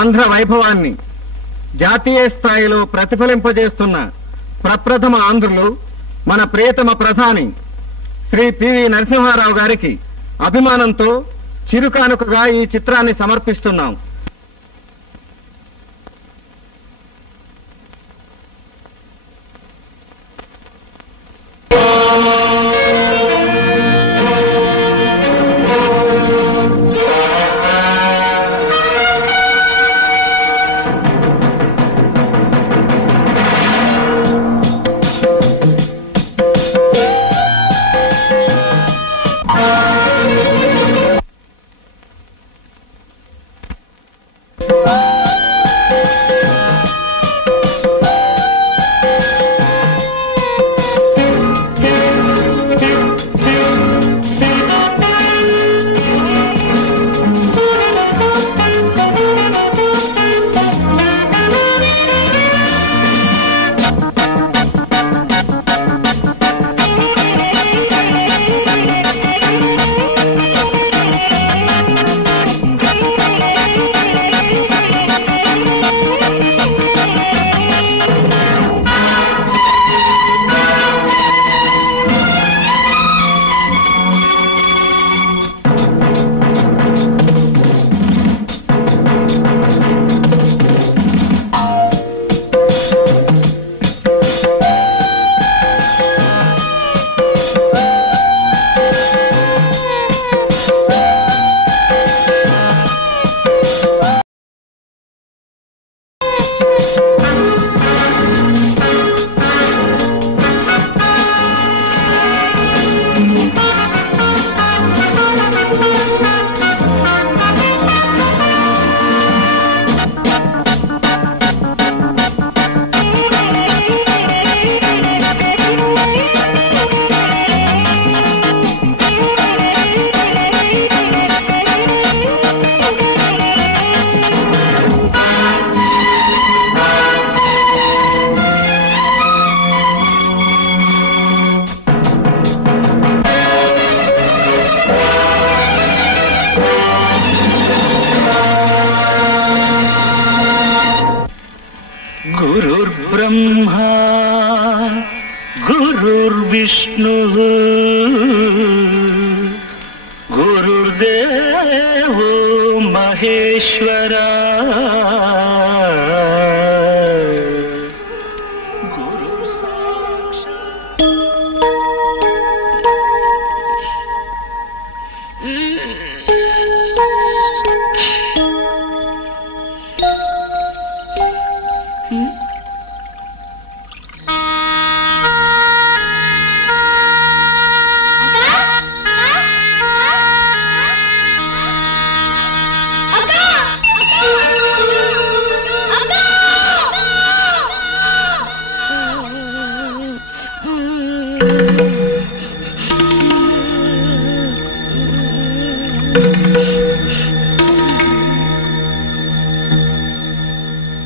ఆంధ్ర వైభవాన్ని జాతీయ స్థాయిలో ప్రతిఫలింపజేస్తున్న ప్రప్రథమ ఆంధ్రులు మన ప్రియతమ ప్రధాని శ్రీ పివి నరసింహారావు గారికి అభిమానంతో చిరుకానుకగా ఈ చిత్రాన్ని సమర్పిస్తున్నాం.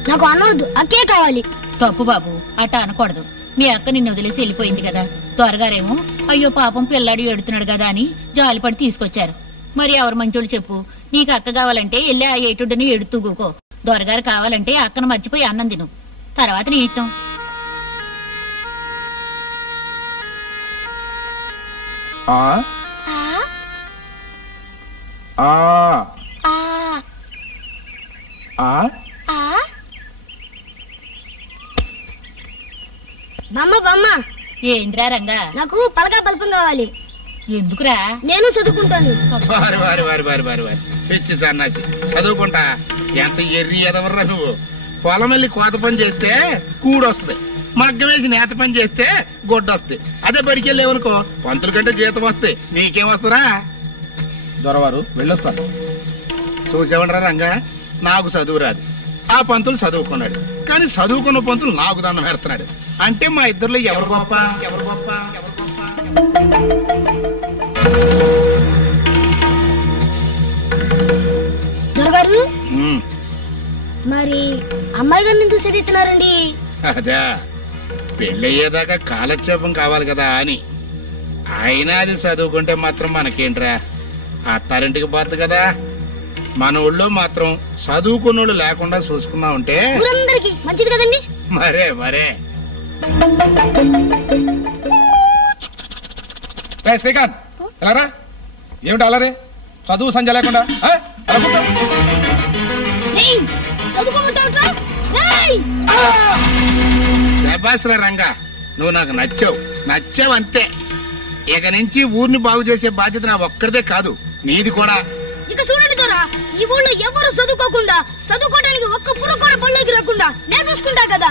నాకు అనవద్దు, అక్కే కావాలి. తప్పు బాబు, అట్ట అనకూడదు. మీ అక్క నిన్ను వదిలేసి వెళ్ళిపోయింది కదా. త్వరగారేమో అయ్యో పాపం పిల్లాడు ఏడుతున్నాడు కదా అని జాలిపడి తీసుకొచ్చారు. మరి ఎవరు మంచోళ్ళు చెప్పు. నీకు అక్క కావాలంటే వెళ్ళి ఆ ఏటుడిని ఎడుతూ కూకో. దొరగారు కావాలంటే అక్కను మర్చిపోయి అన్నం తిను, తర్వాత నీ ఇష్టం. బమ్మ బమ్మ. ఏంద్రా రంగా? నాకు పలకా పల్పం కావాలి. ఎందుకురా? నేను చదువుకుంటాను. పిచ్చి సన్నాసి, చదువుకుంటా? ఎంత ఎర్రి ఎదవర్రా నువ్వు. పొలం వెళ్ళి కోత పని చేస్తే కూడొస్తుంది, మగ్గం వేసి నేత పని చేస్తే గొడ్డొస్తుంది. అదే బడికెళ్ళేవనుకో పంతుల కంటే జీతం వస్తాయి, నీకేం వస్తురా? దొరవారు వెళ్ళొస్తాను. చూసేవంటరా రంగా, నాకు చదువు రాదు, ఆ పంతులు చదువుకున్నాడు. కానీ చదువుకున్న పంతులు నాకు దండం పెడుతున్నాడు. అంటే మా ఇద్దరులో ఎవరు గొప్ప? ఎవరు గొప్ప? ఎవరు గొప్ప? దొరగారు, మరి అమ్మాయి గారిని ఎందుకు చదివిస్తున్నారండి? అదా, పెళ్ళయ్యేదాకా కాలక్షేపం కావాలి కదా అని. ఆయన అది చదువుకుంటే మాత్రం మనకేంట్రా, అత్తారింటికి పోద్ది కదా. మన ఊళ్ళో మాత్రం చదువుకున్నోళ్ళు లేకుండా చూసుకున్నా ఉంటే ఊరందరికి మంచిది కదండి. మరే మరే. శ్రీకాంత్ ఎలారా? ఏమిటి అలారే? చదువు సంజ లేకుండా శభాస్రా రంగా, నువ్వు నాకు నచ్చావు అంతే. ఇక నుంచి ఊరిని బాగు చేసే బాధ్యత నా ఒక్కరిదే కాదు, నీది కూడా. ఇక చూడండి దొరా, ఈ ఊళ్ళో ఎవరు చదువుకోకుండా, చదువుకోవడానికి ఒక్క పురుగు కూడా పళ్ళకి రాకుండా నేను చూసుకుంటా కదా.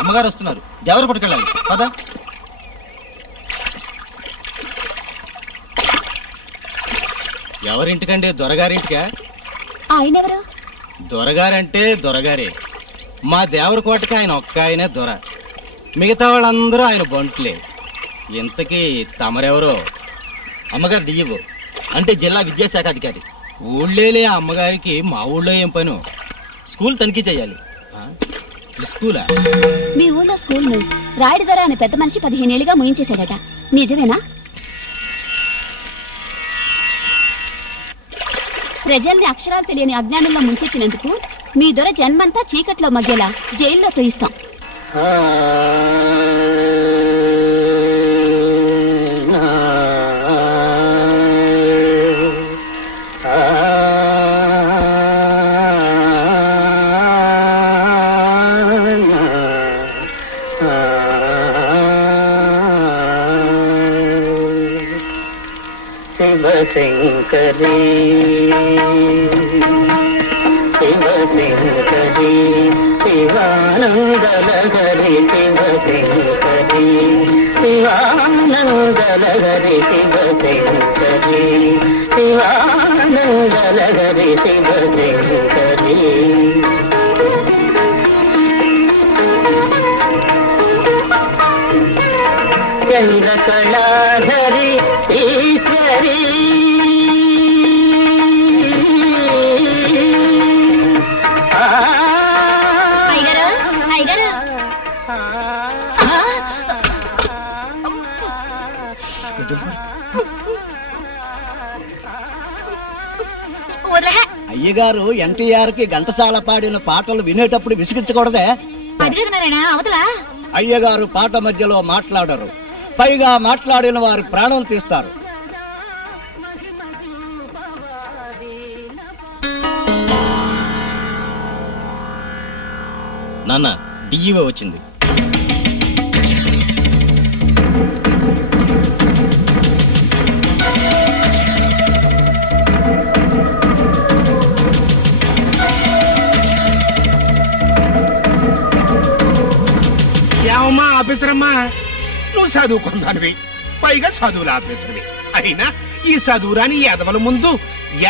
అమ్మగారు వస్తున్నారు, ఎవరు పట్టుకెళ్ళాలి పదా. ఎవరింటికండి? దొరగారింటికా? ఆయనెవరు? దొరగారంటే దొరగారే. మా దేవరకోటకి ఆయన ఒక్క ఆయనే దొర, మిగతా వాళ్ళందరూ ఆయన బంట్లే. ఇంతకీ తమరెవరో? అమ్మగారు డిఈఓ, అంటే జిల్లా విద్యాశాఖ అధికారి. ఊళ్ళేలే అమ్మగారికి మా ఊళ్ళో ఏం పను? స్కూల్ తనిఖీ చేయాలి. స్కూలా? మీ ఊళ్ళో స్కూల్ ను రాయుడు ధర అనే పెద్ద మనిషి 15 ఏళ్లుగా ముయించేశాడట, నిజమేనా? ప్రజల్ని అక్షరాలు తెలియని అజ్ఞానంలో ముంచెత్తినందుకు మీ దొర జన్మంతా చీకట్లో మధ్యలా జైల్లో తోయిస్తాం. శివశంకరీ శివశంకరీ శివానందలహరి శివశంకరీ శివానందలహరి శివశంకరీ శివానందలహరి శివశంకరీ. చంద్రకళాధరి ఈశ్వరీ అయ్యగారు ఎన్టీఆర్ కి ఘంటసాల పాడిన పాటలు వినేటప్పుడు విసిగించకూడదే? అవతలా అయ్యగారు పాట మధ్యలో మాట్లాడరు, పైగా మాట్లాడిన వారి ప్రాణం తీస్తారు. నాన్న, డిఈఓ వచ్చింది. ఏమమ్మా ఆఫీసరమ్మా, నువ్వు చదువుకుందానివి, పైగా చదువులు ఆఫీసర్వి. అయినా ఈ చదువురాని ఎదవల ముందు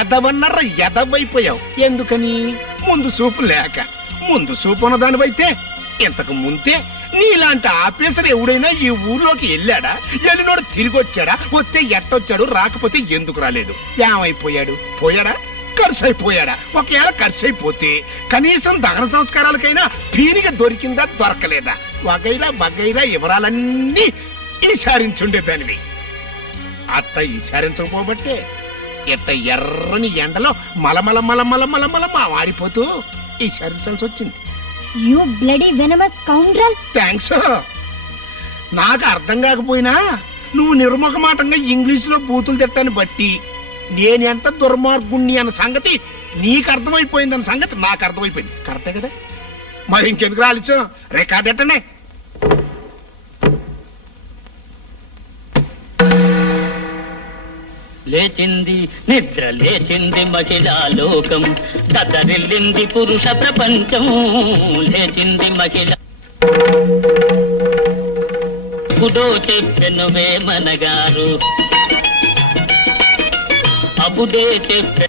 ఎదవన్నర ఎదవైపోయావు. ఎందుకని? ముందు చూపు లేక. ముందు చూపు ఉన్న దానివైతే ఇంతకు ముందే నీలాంటి ఆఫీసర్ ఎవడైనా ఈ ఊర్లోకి వెళ్ళాడా? వెళ్ళినోడు తిరిగి వచ్చాడా? వస్తే ఎట్టొచ్చాడు, రాకపోతే ఎందుకు రాలేదు? ఏమైపోయాడు? పోయాడా? ఖర్చు అయిపోయాడా? ఒకవేళ ఖర్చు అయిపోతే కనీసం దహన సంస్కారాలకైనా పీనిగా దొరికిందా, దొరకలేదా? వగైరా బగైరా వివరాలన్నీ ఈసారించుండేదానివి. అత్త ఈసారించకపోబట్టే ఇట్ట ఎర్రని ఎండలో మలమల మలమల మలమల మా వాడిపోతూ ఈసారించాల్సి వచ్చింది. You bloody venomous scoundrel. Thanks. నాకు అర్థం కాకపోయినా నువ్వు నిర్ముఖమాటంగా ఇంగ్లీషులో బూతులు తిట్టాన్ని బట్టి నేనెంత దుర్మార్గుణ్ణి అన్న సంగతి నీకు అర్థమైపోయిందన్న సంగతి నాకు అర్థమైపోయింది. కరెక్టే కదా? మరి ఇంకెందుకు రాలిచో రికార్డ్ ఎట్టనే. లేచింది నిద్ర లేచింది మహిళా లోకం, దద్దరిల్లింది పురుష ప్రపంచం. లేచింది మహిళ అప్పుడో చెప్పెను వేమనగారు, అప్పుడే చెప్పె.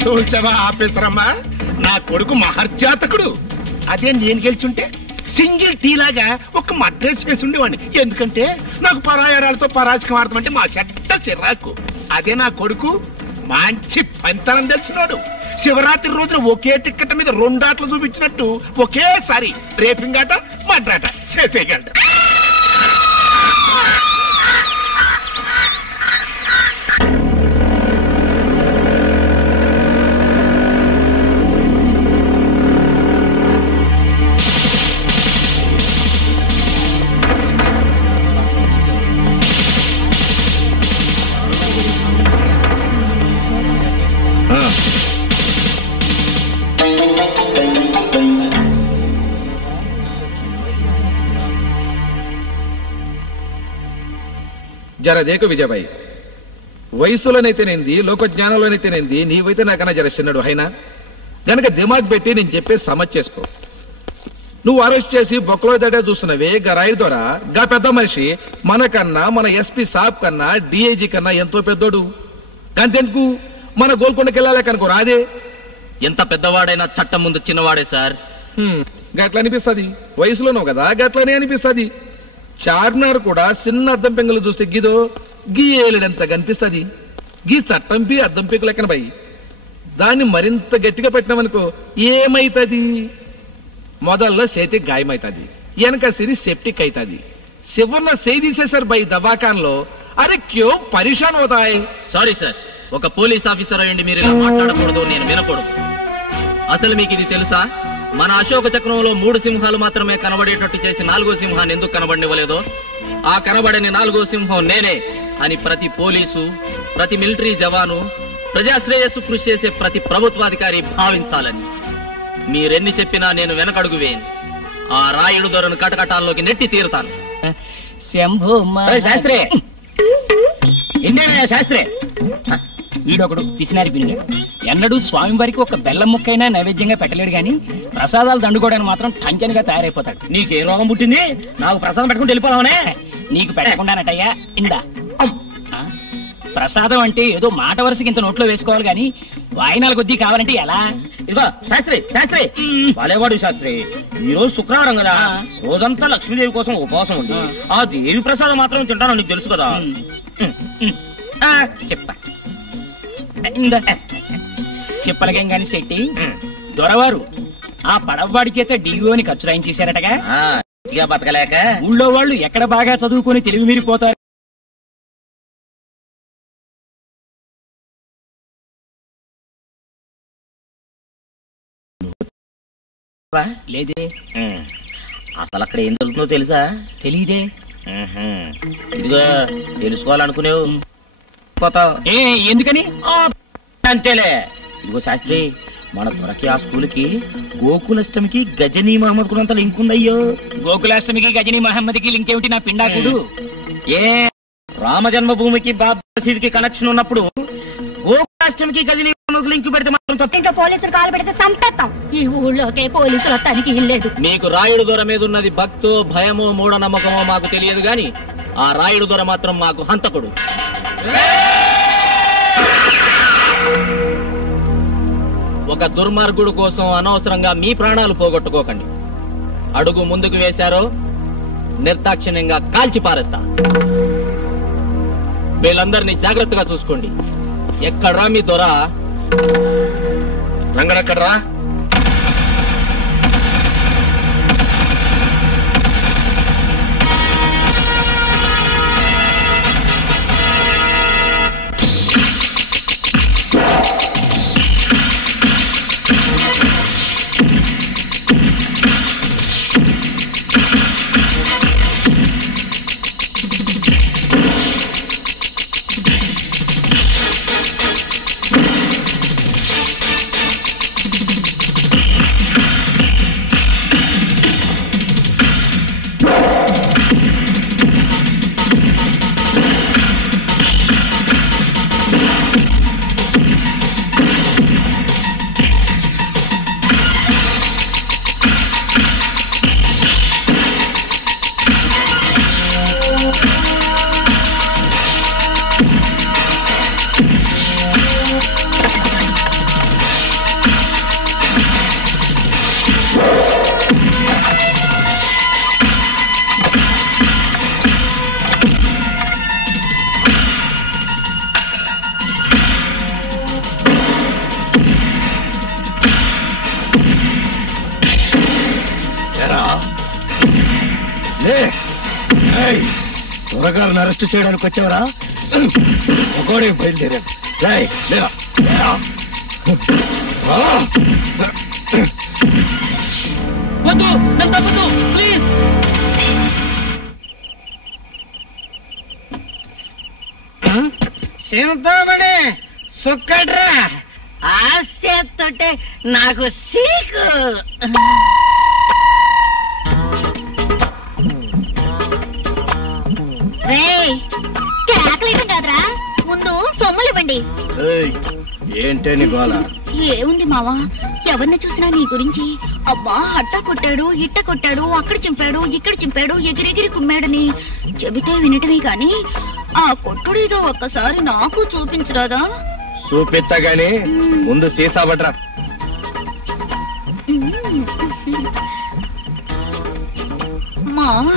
చూసావా ఆఫీసరమ్మా, నా కొడుకు మహర్జాతకుడు. అదే నేను గెలిచుంటే సింగిల్ టీ లాగా ఒక మడ్రెస్ వేసి ఉండేవాడిని. ఎందుకంటే నాకు పరాయారాలతో పరాజకం ఆడతామంటే మా చెడ్డ చిరాకు. అదే నా కొడుకు మంచి పంతనం తెలిసినాడు. శివరాత్రి రోజున ఒకే టిక్కెట్ మీద 2 ఆటలు చూపించినట్టు ఒకేసారి రేపింగ్ ఆట మడ్రాట చేసేయగలడు. జర దేకు విజయబాయి, వయసులోనైతేనేంది, లోకజ్ఞానంలోనైతేనేంది, నీవైతే నాకన్నా జర చిన్నడు అయినా గనక దిమాగ్ పెట్టి నేను చెప్పే సమజ్ చేసుకో. నువ్వు అరెస్ట్ చేసి బొక్కలో దడే చూస్తున్నవే గరాయి ద్వారా గా పెద్ద మనిషి మనకన్నా, మన ఎస్పీ సాబ్ కన్నా, డిఐజీ కన్నా ఎంతో పెద్దోడు. అంతెందుకు మన గోల్కొండకి వెళ్ళాలి కనుకో రాదే. ఎంత పెద్దవాడైనా చట్టం ముందు చిన్నవాడే సార్. గట్ల అనిపిస్తుంది, వయసులోనో కదా గట్లనే అనిపిస్తుంది. చార్మినార్ కూడా చిన్న అద్దం పెంగులు చూస్తే గీదో గీ ఏలుడంత కనిపిస్తుంది. గీ చట్టంపి అద్దం పెంకు లెక్కన బై దాన్ని మరింత గట్టిగా పెట్టినామనుకో ఏమైతుంది? మొదల్లో చేతి గాయమైతుంది, వెనక సిరి సెప్టిక్ అవుతుంది, చివరిన చేయి తీసేసారు బై దవాఖాన్లో. అరే క్యో పరిశాన్ అవుతాయి. సారీ సార్, ఒక పోలీస్ ఆఫీసర్ అయ్యండి మీరు ఇలా మాట్లాడకూడదు, నేను వినకూడదు. అసలు మీకు ఇది తెలుసా? మన అశోక చక్రంలో 3 సింహాలు మాత్రమే కనబడేటట్టు చేసి 4వ సింహాన్ని ఎందుకు కనబడనివ్వలేదో? ఆ కనబడని 4వ సింహం నేనే అని ప్రతి పోలీసు, ప్రతి మిలిటరీ జవాను, ప్రజాశ్రేయస్సు కృషి చేసే ప్రతి ప్రభుత్వాధికారి భావించాలని. మీరెన్ని చెప్పినా నేను వెనకడుగు వేయను. ఆ రాయుడు దొరను కటకటాల్లోకి నెట్టి తీరుతాను. శంభో శాస్త్రి ఇందేనా శాస్త్రి? వీడొకడు పిసినారి పినిగాడు. ఎన్నడూ స్వామివారికి ఒక బెల్లం ముక్కైనా నైవేద్యంగా పెట్టలేడు గాని ప్రసాదాలు దండుకోవడానికి మాత్రం టంకెనుగా తయారైపోతాడు. నీకే రోగం పుట్టింది? నాకు ప్రసాదం పెట్టుకుని వెళ్ళిపోదామనే? నీకు పెట్టకుండానటయ్యా. ఇందా ప్రసాదం అంటే ఏదో మాట వరుసకి ఇంత నోట్లో వేసుకోవాలి గాని వాయినాల కొద్దీ కావాలంటే ఎలా? ఇదిగో శాస్త్రి, శాస్త్రి వాలేవాడు శాస్త్రి. ఈ రోజు శుక్రవారం కదా, రోజంతా లక్ష్మీదేవి కోసం ఉపవాసం ఉంది. ఆ దేవి ప్రసాదం మాత్రం తింటాను, నీకు తెలుసు కదా. చెప్పా చెప్పలకేం గాని శెట్టి దొరవారు ఆ పడవవాడి చేత డిఓని ఖర్చు రాయించేశారటగా. బతకలేక ఊళ్ళో వాళ్ళు ఎక్కడ బాగా చదువుకొని తెలివి మీరిపోతారు. లేదే. అసలు అక్కడ ఏం జరుగుతుందో తెలుసా? తెలీదే. ఇదిగో తెలుసుకోవాలనుకునేవు ఏ ఎందుకని? అంతేలే. ఇదిగో శాస్త్రి, మన దొరకి ఆ స్కూల్కి గోకులాష్టమికి గజనీ మహమ్మద్ కులంత లింక్ ఉందయ్యో. గోకులాష్టమికి గజనీ మహమ్మద్కి లింక్ ఏమిటి నా పిండాకుడు? ఏ రామ జన్మభూమికి బాబాకి కనెక్షన్ ఉన్నప్పుడు గోకులాష్టమికి గజనీ మహమ్మద్ లింక్ పెడితే మాత్రం ఇంకా పోలీసులు కాలు పెడితే చంపేస్తాం. ఈ ఊళ్ళోకే పోలీసులు వస్తానికి ఇల్లేదు. మీకు రాయుడు దొర మీద ఉన్నది భక్తో, భయమో, మూఢనమ్మకమో మాకు తెలియదు గాని ఆ రాయుడు దొర మాత్రం మాకు హంతకుడు. ఒక దుర్మార్గుడు కోసం అనవసరంగా మీ ప్రాణాలు పోగొట్టుకోకండి. అడుగు ముందుకు వేశారో నిర్దాక్షిణ్యంగా కాల్చి పారేస్తా. వీళ్ళందరినీ జాగ్రత్తగా చూసుకోండి. ఎక్కడ్రా మీ దొర? రంగడెక్కడ్రా? త్వరగారిని అరెస్ట్ చేయడానికి వచ్చావరా? ఒకడే బయలుదేరాడు. వద్దు, నన్ను తప్పదు, ప్లీజ్. సింతమణి సుక్కడ్రా. ఆ చేత్తోటే నాకు సీకు. కేకలేయడం కాదురా, ముందు సొమ్ములు ఇవ్వండి. ఏంటే నీ గోల? ఏముంది మావా, ఎవరిని చూసినా నీ గురించి అబ్బా అట్ట కొట్టాడు, ఇట్ట కొట్టాడు, అక్కడ చింపాడు, ఇక్కడ చింపాడు, ఎగిరెగిరి కుమ్మాడని చెబితే వినటమే కాని ఆ కొట్టుడేదో ఒక్కసారి నాకు చూపించరాదా? చూపిస్తా గాని ముందు సీసా పట్రా. మావా,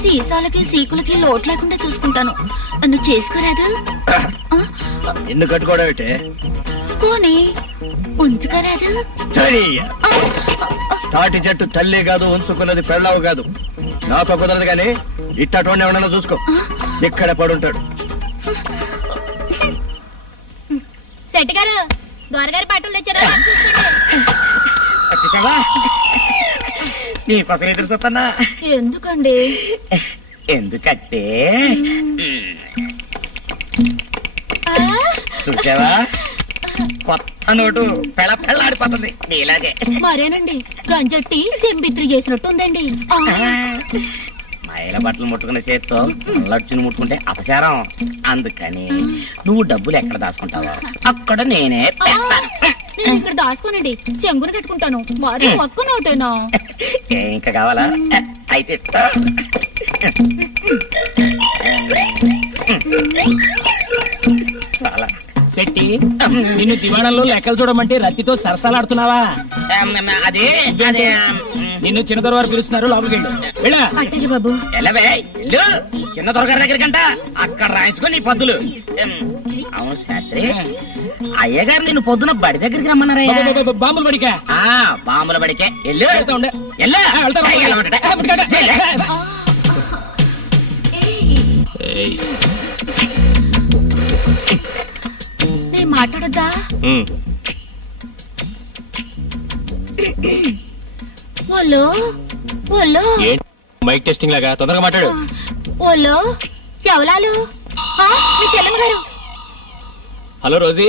సీసాలకి సీకులకి లోటు లేకుండా చూసుకుంటాను, నన్ను చేసుకోరాదు? నిన్ను కట్టుకోవడం ఏంటే? పోనీ ఉంచుకోరాదు? తాటి చెట్టు తల్లి కాదు, ఉంచుకున్నది పెళ్ళావు కాదు. నాతో కుదరదు గాని ఇట్టటువంటి ఎవడన్నా చూసుకో, ఇక్కడే పడుంటాడు. శెట్టి గారు, దొరగారి బట్టలు తెచ్చారా? నీకోసం ఎదురు చూస్తున్నా. ఎందుకండి? ఎందుకంటే చూసావా, కొత్త నోటు పెళ్ళాడిపోతుంది నీలాగే. మరేనండి, గంజట్టి సెంబిత్రి చేసినట్టుందండి. మైల బట్టలు ముట్టుకున్న చేత్తో లడ్చుని ముట్టుకుంటే అపచారం. అందుకని నువ్వు డబ్బులు ఎక్కడ దాచుకుంటావో అక్కడ నేనే నేను ఇక్కడ దాచుకోనండి, చెంగును కట్టుకుంటాను. మరి ఒక్క నోటేనా? ఇంకా కావాలా? అయితే చాలా శెట్టి, నిన్ను దివాణంలో లెక్కలు చూడమంటే రత్తితో సరసాలాడుతున్నావా? అదే నిన్ను చిన్న దొరవారు పిలుస్తున్నారు, లోపలికి వెళ్ళు. అట్టండి బాబు. ఎల్లవే ఇల్లు చిన్న దొరగారి దగ్గరకంట, అక్కడ రాయించుకో నీ పద్దులు. అవును శాస్త్రి, అయ్యగారు నిన్ను పొద్దున బడి దగ్గరికి రమ్మన్నారా? బాంబుల బడికా? బాంబుల బడికే. ఎల్లు ఉండే. నేను మాట్లాడద్దా? ఓలో ఓలో, మైక్ టెస్టింగ్ లాగా తొందరగా మాట్లాడు. ఓలో ఎవలాలు? మీ చెల్లెమ్మ గారు. హలో రోజీ,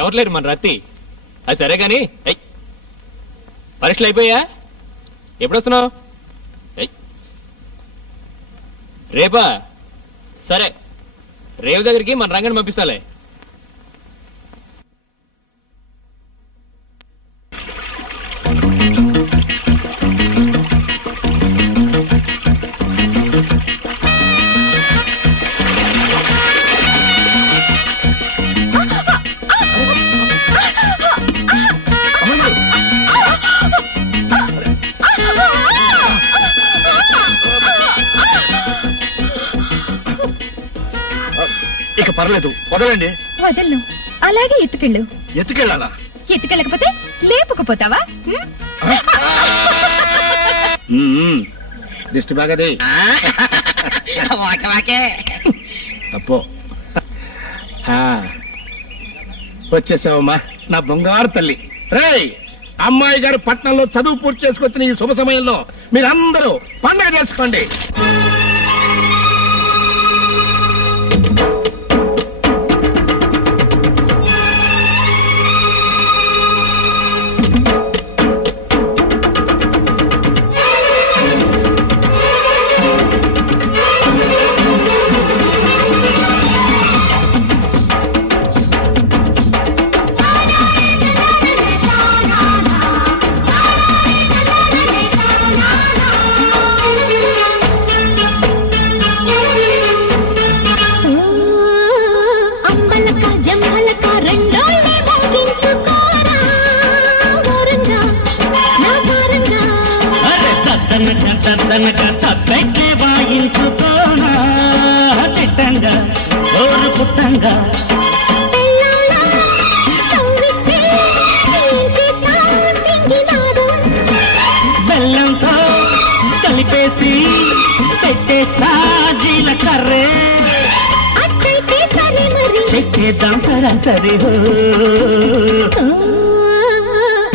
ఎవరు లేరు మన రత్తి. అది సరే గాని పరీక్షలు అయిపోయా? ఎప్పుడొస్తున్నావు? రేపా? సరే, రేవు దగ్గరికి మన రంగని పంపిస్తాలే. ఇక పర్లేదు, వదలండి. వదలను, అలాగే ఎత్తుకెళ్ళు. ఎత్తుకెళ్ళాలా? ఎత్తుకెళ్ళకపోతే లేపుకపోతావా? దిష్టి బాగదే. తప్పు. వచ్చేసావమ్మా నా బంగారు తల్లి. రేయ్, అమ్మాయి గారు పట్నంలో చదువు పూర్తి చేసుకొచ్చిన ఈ శుభ సమయంలో మీరందరూ పండుగ చేసుకోండి. చేద్దాం సరాసరి హో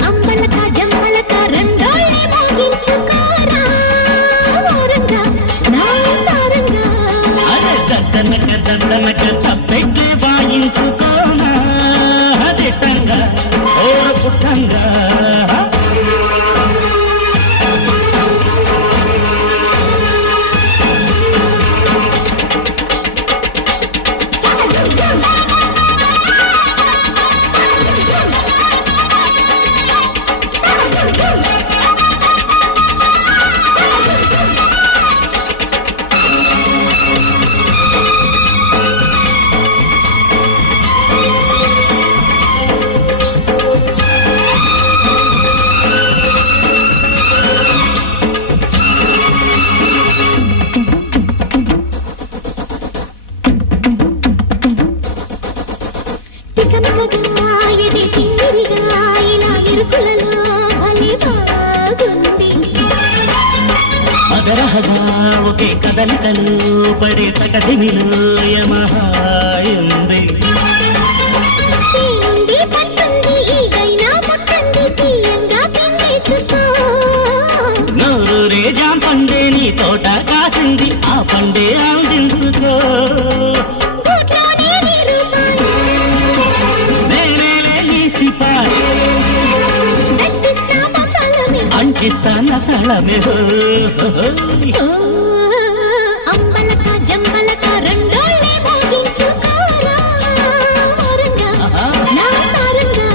అంబలక జంబలక రెండోళ్ళే మోగించుకోరా ఓరంగా నా తారంగా అరే దద్దనక తప్పెట్లే వాయించుకోనా దిట్టంగా ఓ పుట్టంగా అదరహగా ఒకే కదలికలు పడే తకదిమిలు యమహాయుంది నూరే జాం పండే నీ తోట కాసింది ఆ పండే ఆందించుకో నేనేలే నీ సిపాయి అంకిస్తాన సళమే అంబలక జంబలక రెండోళ్ళే మోగించుకోరా ఓరంగా నా తారంగా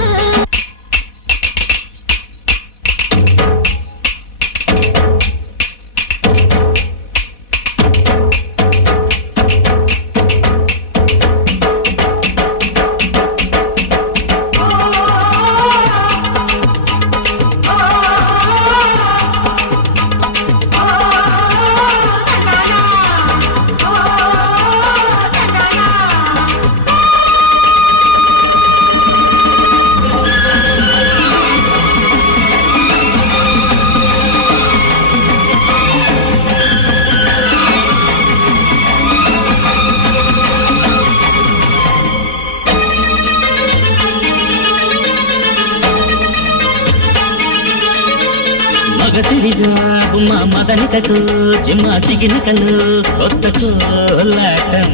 మగసిరిగా గుమ్మ మదనికకు జిమ్మ చిగినకలు కొత్త కోలాటం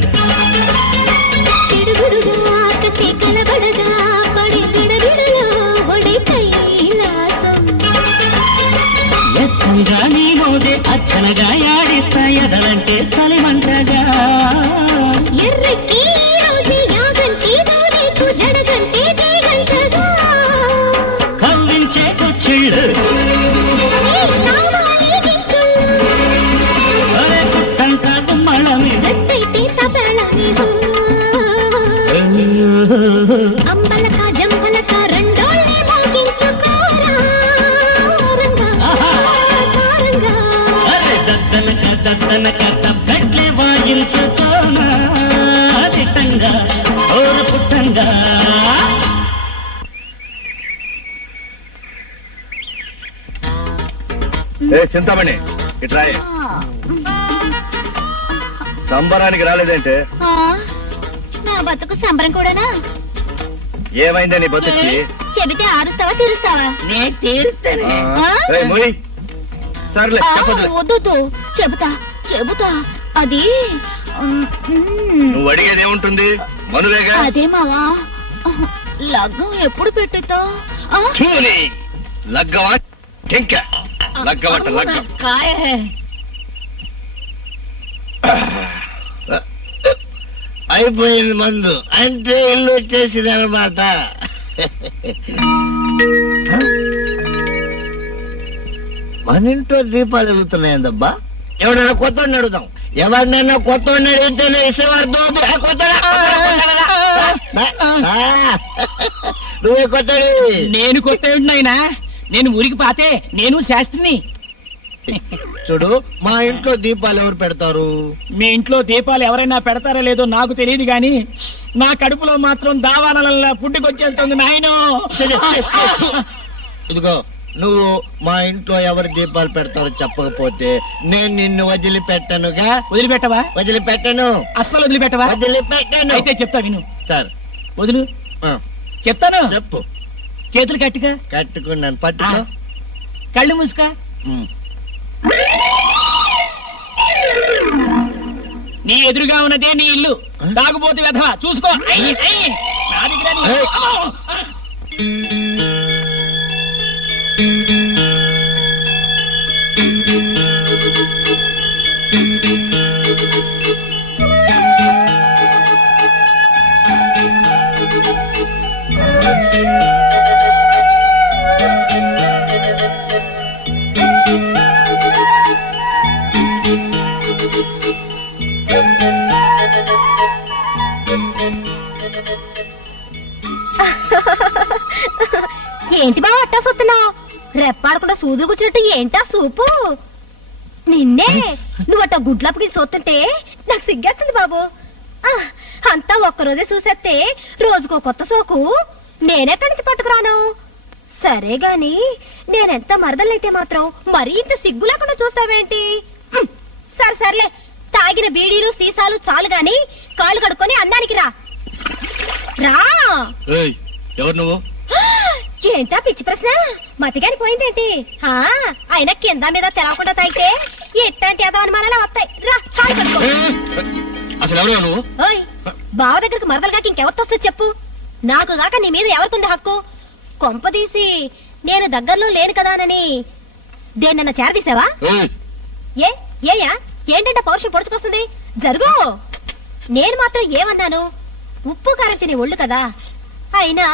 చిడుగుడుగా కసి కలబడగా పడి విడవిడలో ఒడి కైలాసం ఎచ్చనిగా నీ మోదే అచ్చనగా యాడిస్తా ఎదలంటే చలిమంటగా ఎర్రకి రోజు యాగంటి దోరేకు జడగంటే జయగంటగా కవ్వించే కొచ్చిళ్ళు అరే పుట్టంట గుమ్మళమి ఎత్తైతే తబేళని అంబలక జంబలక రెండోళ్ళే మోగించుకోరా ఓరంగా తారంగా అరే దద్దనక తప్పెట్లే వాయించుకోనా దిట్టంగా ఓ పుట్టంగా చింతామణి ఇట్రాయే సంబరానికి రాలేదంటే నా బతుకు సంబరం కూడానా ఏమైందే నీ బతుకి చెబితే ఆరుస్తావా తీరుస్తావా నేను తీరుస్తాను సర్లే వద్దు చెబుతా చెబుతా అది నువ్వు అడిగేది ఏముంటుంది మనువేగా అదే మావా లగ్గం ఎప్పుడు పెట్టితో లగ్గవా టెంక లగ్గవట లగ్గం అయిపోయింది మందు అంటే ఇల్లు వచ్చేసింది అనమాట. మన ఇంట్లో దీపాలు వెలుగుతున్నాయందబ్బా. ఎవడైనా కొత్త అడుగుతాం, ఎవరినైనా కొత్త అడిగితేనే ఇసేవారు నువ్వే కొత్త. నేను కొత్త నాయనా, నేను ఊరికి పాతే నేను శాస్త్రిని. చూడు, మా ఇంట్లో దీపాలు ఎవరు పెడతారు? మీ ఇంట్లో దీపాలు ఎవరైనా పెడతారో లేదో నాకు తెలియదు గాని నా కడుపులో మాత్రం దావానలా పుట్టుకొచ్చేస్తుంది నాయనో. ఇదిగో, నువ్వు మా ఇంట్లో ఎవరు దీపాలు పెడతారో చెప్పకపోతే నేను నిన్ను వదిలిపెట్టనుగా. వదిలిపెట్టవా? వదిలిపెట్టను. అస్సలు వదిలిపెట్టవా? వదిలిపెట్టను. అయితే చెప్తా విను. సార్, వదులు. చెప్తాను. చెప్పు. చేతులు కట్టుగా. కట్టుకున్నాను. పట్టుకో. కళ్ళు మూసుకో. నీ ఎదురుగా ఉన్నదే నీ ఇల్లు. తాగుబోతు వెధవా చూసుకో. నా దగ్గర ఏంటి బావ అట్టా సొత్తున్నావు? రెప్పాడకుండా సూదులు కూర్చున్నట్టు ఏంటా సూపు? నిన్నే నువ్వట్ట గుడ్లప్పకి సొత్తుంటే నాకు సిగ్గేస్తుంది బాబు. అంతా ఒక్కరోజే చూసేస్తే రోజుకో కొత్త సోకు నేనెక్కడి నుంచి పట్టుకురాను? సరే గాని నేనెంత మరదలైతే మాత్రం మరీ ఇంత సిగ్గు లేకుండా చూస్తావేంటి? సరే సర్లే, తాగిన బీడీలు సీసాలు చాలు గాని కాళ్ళు కడుక్కొని అందానికి రా. రా. ఎవరు నువ్వు? ఏంటా పిచ్చి ప్రశ్న? మతిగాని పోయిందేంటి? అయినా కింద మీద తెలవకుండా తాగితే ఎట్లాంటి ఏదో అనుమానాలు వస్తాయి. రా కాళ్ళు కడుక్కో. అసలు ఎవరు నువ్వు? ఓయ్, బావ దగ్గరకు మరదలుగాక ఇంకెవరితొస్తుంది చెప్పు? నాకు గాక నీ మీద ఎవరికుంది హక్కు? కొంపదీసి నేను దగ్గరలో లేను కదానని దేన్నన్నా చేరదీసావా? ఏయా ఏంటంటే పౌరుషం పొడుచుకొస్తుంది? జరుగు. నేను మాత్రం ఏమన్నాను? ఉప్పు కారం తినే ఒళ్ళు కదా. అయినా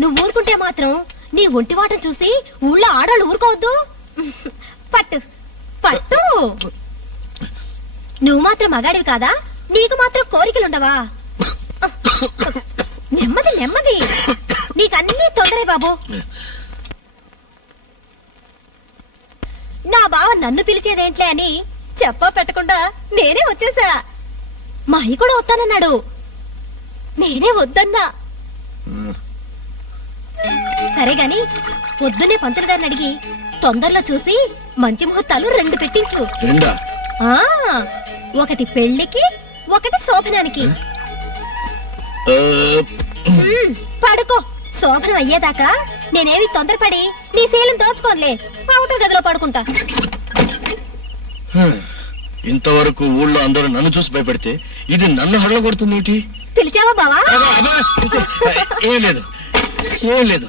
నువ్వు ఊరుకుంటే మాత్రం నీ ఒంటి వాటం చూసి ఊళ్ళో ఆడవాళ్ళు ఊరుకోవద్దు. పట్టు పట్టు. నువ్వు మాత్రం మగాడివి కాదా? నీకు మాత్రం కోరికలుండవా? నెమ్మది నెమ్మది, నీకన్నీ తొందరే బాబు. నా బావ నన్ను పిలిచేదేంట్లే అని చెప్పా పెట్టకుండా నేనే వచ్చేసా. మా అయ్య కూడా వస్తానన్నాడు, నేనే వద్దన్నా. సరే గాని పొద్దున్నే పంతులు గారిని అడిగి తొందరలో చూసి మంచి ముహూర్తాలు 2 పెట్టించు. ఒకటి పెళ్లికి, ఒకటి శోభనానికి. పడుకో. శోభనం అయ్యేదాకా నేనేమి తొందరపడి నీ శీలం దోచుకోనులే. అవతల గదిలో పడుకుంటా. ఇంతవరకు ఊళ్ళో అందరూ నన్ను చూసి భయపడితే ఇది నన్ను హడల కొడుతుంది. పిలిచావా బావా? ఏం లేదు, ఏం లేదు.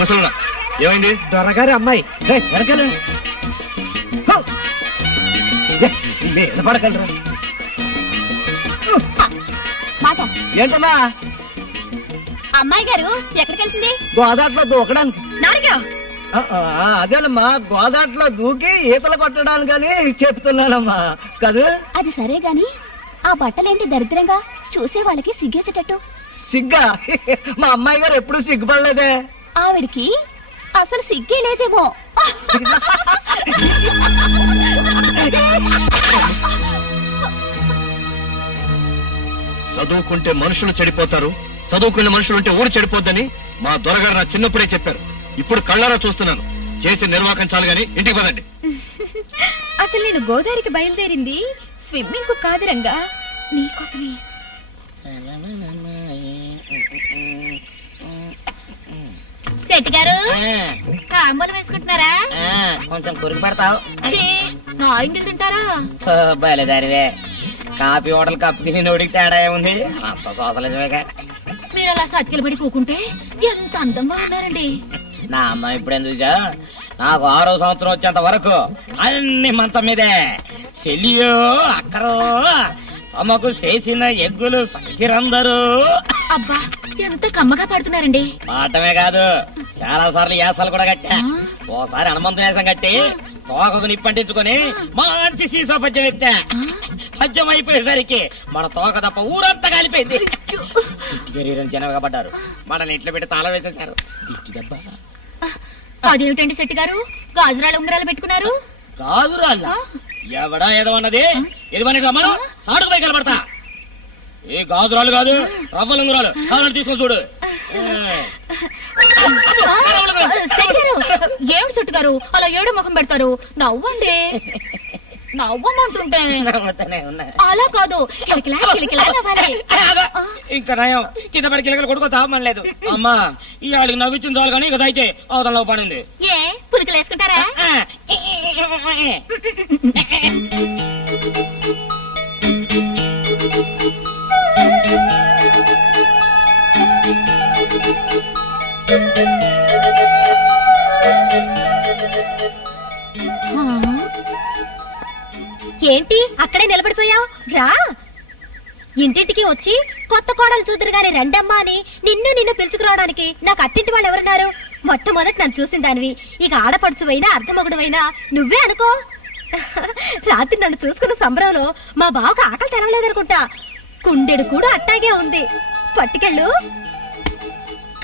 మసలుడా ఏమైంది? దొరగారి అమ్మాయి వెనకాల పడగలరా? ఏంటమ్మా? అమ్మాయి గారు ఎక్కడికి వెళ్తుంది? గోదాట్లో దూకడానికి. నాలుగా అదేనమ్మా, గోదాట్లో దూకి ఈతలు కొట్టడానికని చెప్తున్నానమ్మా కదా. అది సరే గాని ఆ బట్టలేంటి దరిద్రంగా చూసే వాళ్ళకి సిగ్గేసేటట్టు? సిగ్గా? మా అమ్మాయి గారు ఎప్పుడు సిగ్గుపడలేదే. ఆవిడికి అసలు సిగ్గే లేదేమో. చదువుకుంటే మనుషులు చెడిపోతారు, చదువుకునే మనుషులు ఉంటే ఊరు చెడిపోద్దని మా దొరగారు నా చిన్నప్పుడే చెప్పారు. ఇప్పుడు కళ్ళారా చూస్తున్నాను. చేసి నిర్వాకం చాలు గాని ఇంటికి పదండి. అసలు నేను గోదావరికి బయలుదేరింది స్విమ్మింగ్ కు కాదు రంగా, నీకోసమే. శెట్టి గారు తాంబూలం వేసుకుంటున్నారా? కొంచెం కురికి పడతావు. నా ఇంటికి తింటారా? బయలుదేరివే. కాఫీ హోటల్ కప్పు తినోడికి తేడా ఏముంది? అంత సోసలేక మీరు అలా సతికిల పడి కూకుంటే ఎంత అందంగా ఉన్నారండి. నా అమ్మ ఇప్పుడేం చూసా, నాకు 6వ సంవత్సరం వచ్చేంత వరకు అన్ని మంచం మీదే. చెల్లియో అక్కరో అమ్మకు చేసిన ఎగ్గులు సంచిరందరూ. అబ్బా ఎంత కమ్మగా పడుతున్నారండి. పాఠమే కాదు, చాలా సార్లు యాసాలు కూడా కట్టా. ఓసారి హనుమంతుని వేసం కట్టి తోకకు నిప్పంటించుకొని మంచి సీసా పద్యం ఎత్తా. పద్యం అయిపోయేసరికి మన తోక తప్ప ఊరంతా కాలిపోయింది. శరీరం జనవగా పడ్డారు. మన ఇంట్లో పెట్టి తాళం వేసేశారు. దెబ్బ. అదేమిటండి శెట్టి గారు గాజురాలు ఉంగరాలు పెట్టుకున్నారు? గాజురాళ్ళ ఎవడా ఏదో అన్నది? ఇది మనకి రమ్మను, సాడుకు పై కలబడతా. ఏ గాజురాలు కాదు, రవ్వలుంగురాలు కావాలని తీసుకొని చూడు. ఏమిటి చెట్టు గారు అలా ఏడు ముఖం పెడతారు? నవ్వండి. నవ్వమంటుంటే అలా కాదు, కిలకిలా కిలకిలా నవ్వాలి. ఇంకా నయం కింద పడి కిలకలు కొడుకో తాపమనలేదు. అమ్మా ఈ ఆడికి నవ్వించిన చాలు కానీ ఇక దయచే అవతల పడింది. ఏ పురికలు వేసుకుంటారా? ఏంటి అక్కడే నిలబడిపోయావు? రా, ఇంటింటికి వచ్చి కొత్త కోడలు చూద్దరు గాని రెండమ్మా అని నిన్ను పిలుచుకురావడానికి నాకు అత్తింటి వాళ్ళు ఎవరున్నారు? మొట్టమొదటి నన్ను చూసిన దానివి, ఇక ఆడపడుచువైనా అర్ధమొగుడువైనా నువ్వే అనుకో. రాత్రి నన్ను చూసుకున్న సంబరంలో మా బావకు ఆకలి తెరవలేదనుకుంటా. కుండెడు కూడా అట్టాగే ఉంది, పట్టుకెళ్ళు.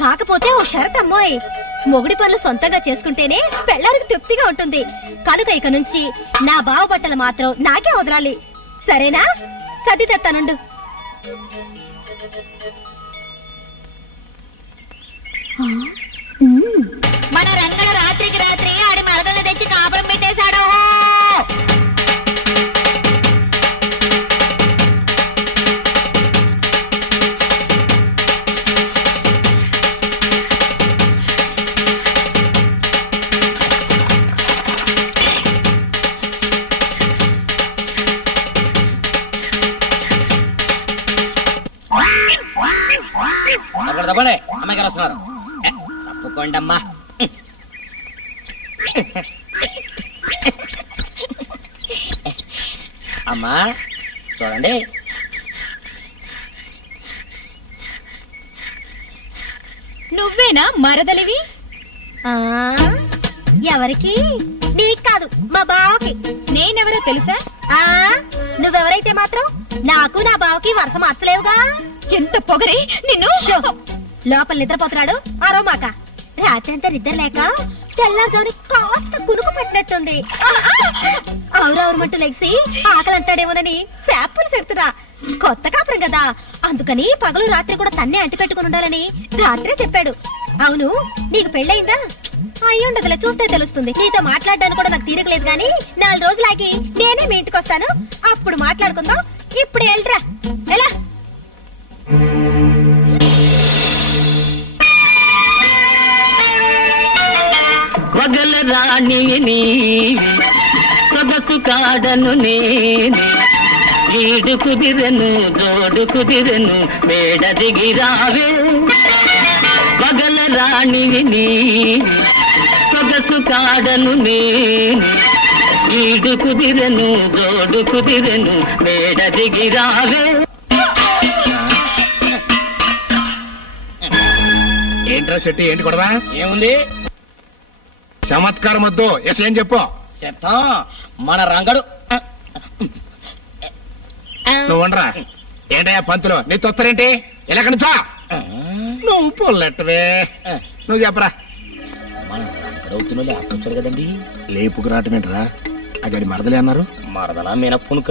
కాకపోతే ఓ షరత్ అమ్మోయ్, మొగుడి పనులు సొంతంగా చేసుకుంటేనే పెళ్ళానికి తృప్తిగా ఉంటుంది. కనుక ఇక నుంచి నా బావ బట్టలు మాత్రం నాకే వదలాలి, సరేనా? సర్ది తెస్తానుండు. మన రంగడ రాత్రికి రాత్రి ఆడి మరదలు తెచ్చి కాపురం పెట్టేశాడు. అక్కడ తప్పలే అమ్మాయి గారు వస్తున్నారు. తప్పుకోండమ్మా. అమ్మా చూడండి, నువ్వేనా మరదలివి? ఎవరికి? నీకు కాదు, మా బావకి. నేనెవరో తెలుసా? నువ్వెవరైతే మాత్రం నాకు నా బావకి వరుస మార్చలేవుగా. ఎంత పొగరే నిన్ను! లోపల నిద్రపోతున్నాడు, అరో మాట. రాత్రంతా నిద్ర లేక తెల్లారుజామున కాస్త కునుకు పెట్టినట్టుంది. అవురవురమంటూ లెగిసి ఆకలి అంటాడేమోనని శాపులు పెడుతున్నా. కొత్త కాపురం కదా, అందుకని పగలు రాత్రి కూడా తన్నే అంటి పెట్టుకుని ఉండాలని రాత్రే చెప్పాడు. అవును, నీకు పెళ్ళయిందా? అయ్యుండదులే, చూస్తే తెలుస్తుంది. నీతో మాట్లాడడానికి కూడా నాకు తీరకలేదు గాని 4 రోజులాగి నేనే మీ ఇంటికి వస్తాను, అప్పుడు మాట్లాడుకుందాం. ఇప్పుడు వెళ్ళరా, ఎలా? పగల రాణి సొగసు కాడను నేను, ఈడు కుదిరెను జోడు కుదిరెను మేడ దిగిరావే. పగల రాణి సొగసు కాడను నేను, ఈడు కుదిరెను జోడు కుదిరెను మేడ దిగిరావే. ఏంట్రా చెట్టు, ఏంటి గొడవ? ఏముంది? చమత్కారం వద్దు, ఏం చెప్పు. చెప్తాం. మన రంగడు నువ్వు ఉండరా. ఏంటయ్యా పంతులు, నీ తొత్తరేంటి? ఎలాగ నుంచో నువ్వు పొల్లెట్టవే. నువ్వు చెప్పరా. మన రంగడవుతున్న లేపొచ్చాడు కదండి. లేపుకు రావటమేంటరా? అది మరదలే అన్నారు. మరదలా మీనప్పునుక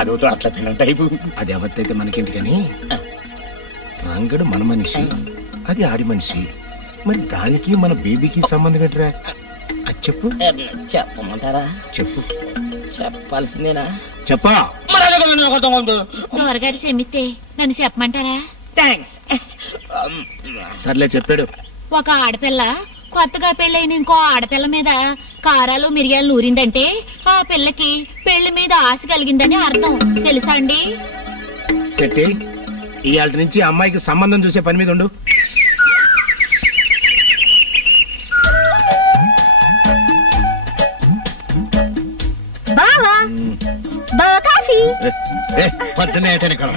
అదవుతూ అట్లా తిన టైపు. అది ఎవరితైతే మనకేంటి కానీ, రంగడు మన మనిషి, అది ఆడి మనిషి. మరి దానికి మన బేబీకి సంబంధం ఏంటరా? అది చెప్పు. చెప్పమంటారా? చెప్పు. చెప్పాల్సిందేనా? చెప్పా. దొరగారు క్షమిస్తే నన్ను చెప్పమంటారా? థ్యాంక్స్. సర్లే చెప్పాడు. ఒక ఆడపిల్ల కొత్తగా పెళ్ళైన ఇంకో ఆడపిల్ల మీద కారాలు మిరియాలు నూరిందంటే ఆ పిల్లకి పెళ్లి మీద ఆశ కలిగిందని అర్థం, తెలుసా అండి? శెట్టి, ఇవాళ నుంచి అమ్మాయికి సంబంధం చూసే పని మీద ఉండు. బావా, బావా కాఫీ. పొద్దున్నే ఇక్కడ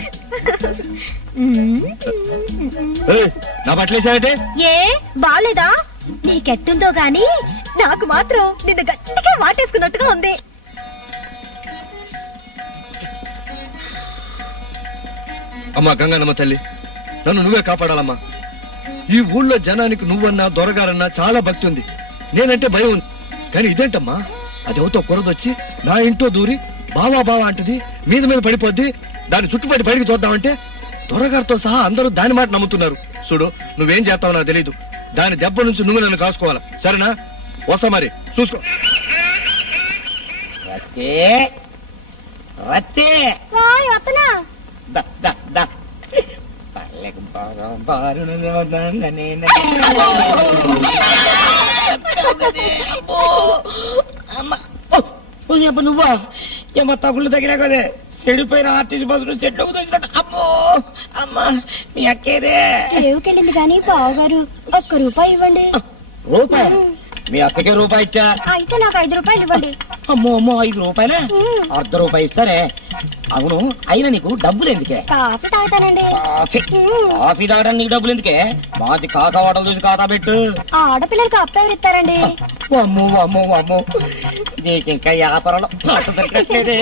నా బట్టలేసావంటే ఏ బాలేదా? నీకెట్టుందో గాని నాకు మాత్రం నిన్ను గట్టిగా వాటేసుకున్నట్టుగా ఉంది. అమ్మా గంగన్నమ్మ తల్లి, నన్ను నువ్వే కాపాడాలమ్మా. ఈ ఊళ్ళో జనానికి నువ్వన్నా దొరగారన్నా చాలా భక్తి ఉంది, నేనంటే భయం ఉంది. కానీ ఇదేంటమ్మా, అదేవతో కురదొచ్చి నా ఇంట్లో దూరి బావా బావా అంటది, మీద మీద పడిపోద్ది. దాన్ని చుట్టుపట్టి బయటికి చూద్దామంటే దొరగారితో సహా అందరూ దాని మాట నమ్ముతున్నారు. చూడు, నువ్వేం చేస్తావో నాకు తెలీదు, దాని దెబ్బ నుంచి నువ్వు నన్ను కాసుకోవాలి, సరేనా? వస్తా మరి, చూసుకో. నువ్వా ఏమో తగుళ్ళు తగినా కదే చెడిపోయిన ఆర్టీసీ బస్సులు చెట్లకు తెచ్చినట్టు. అమ్మో అమ్మా మీ అక్కేదే రేవుకెళ్ళింది కానీ బావగారు ₹1 ఇవ్వండి. రూపాయి? మీ అక్కకే రూపాయి ఇచ్చా? అయితే నాకు ₹5 ఇవ్వండి. అమ్మో అమ్మో ₹5? ₹1 ఇస్తారే. అవును, అయినా నీకు డబ్బులు ఎందుకే? కాఫీ తాగుతానండి. కాఫీ తాగడానికి నీకు డబ్బులు ఎందుకే? మాది కాకా వాటలు చూసి కాకా పెట్టు. ఆడపిల్లలకి అప్పు ఎవరు ఇస్తారండి? అమ్మో అమ్మో అమ్మో నీకు ఇంకా వ్యాపారంలో పట్టు దొరకట్లేదే.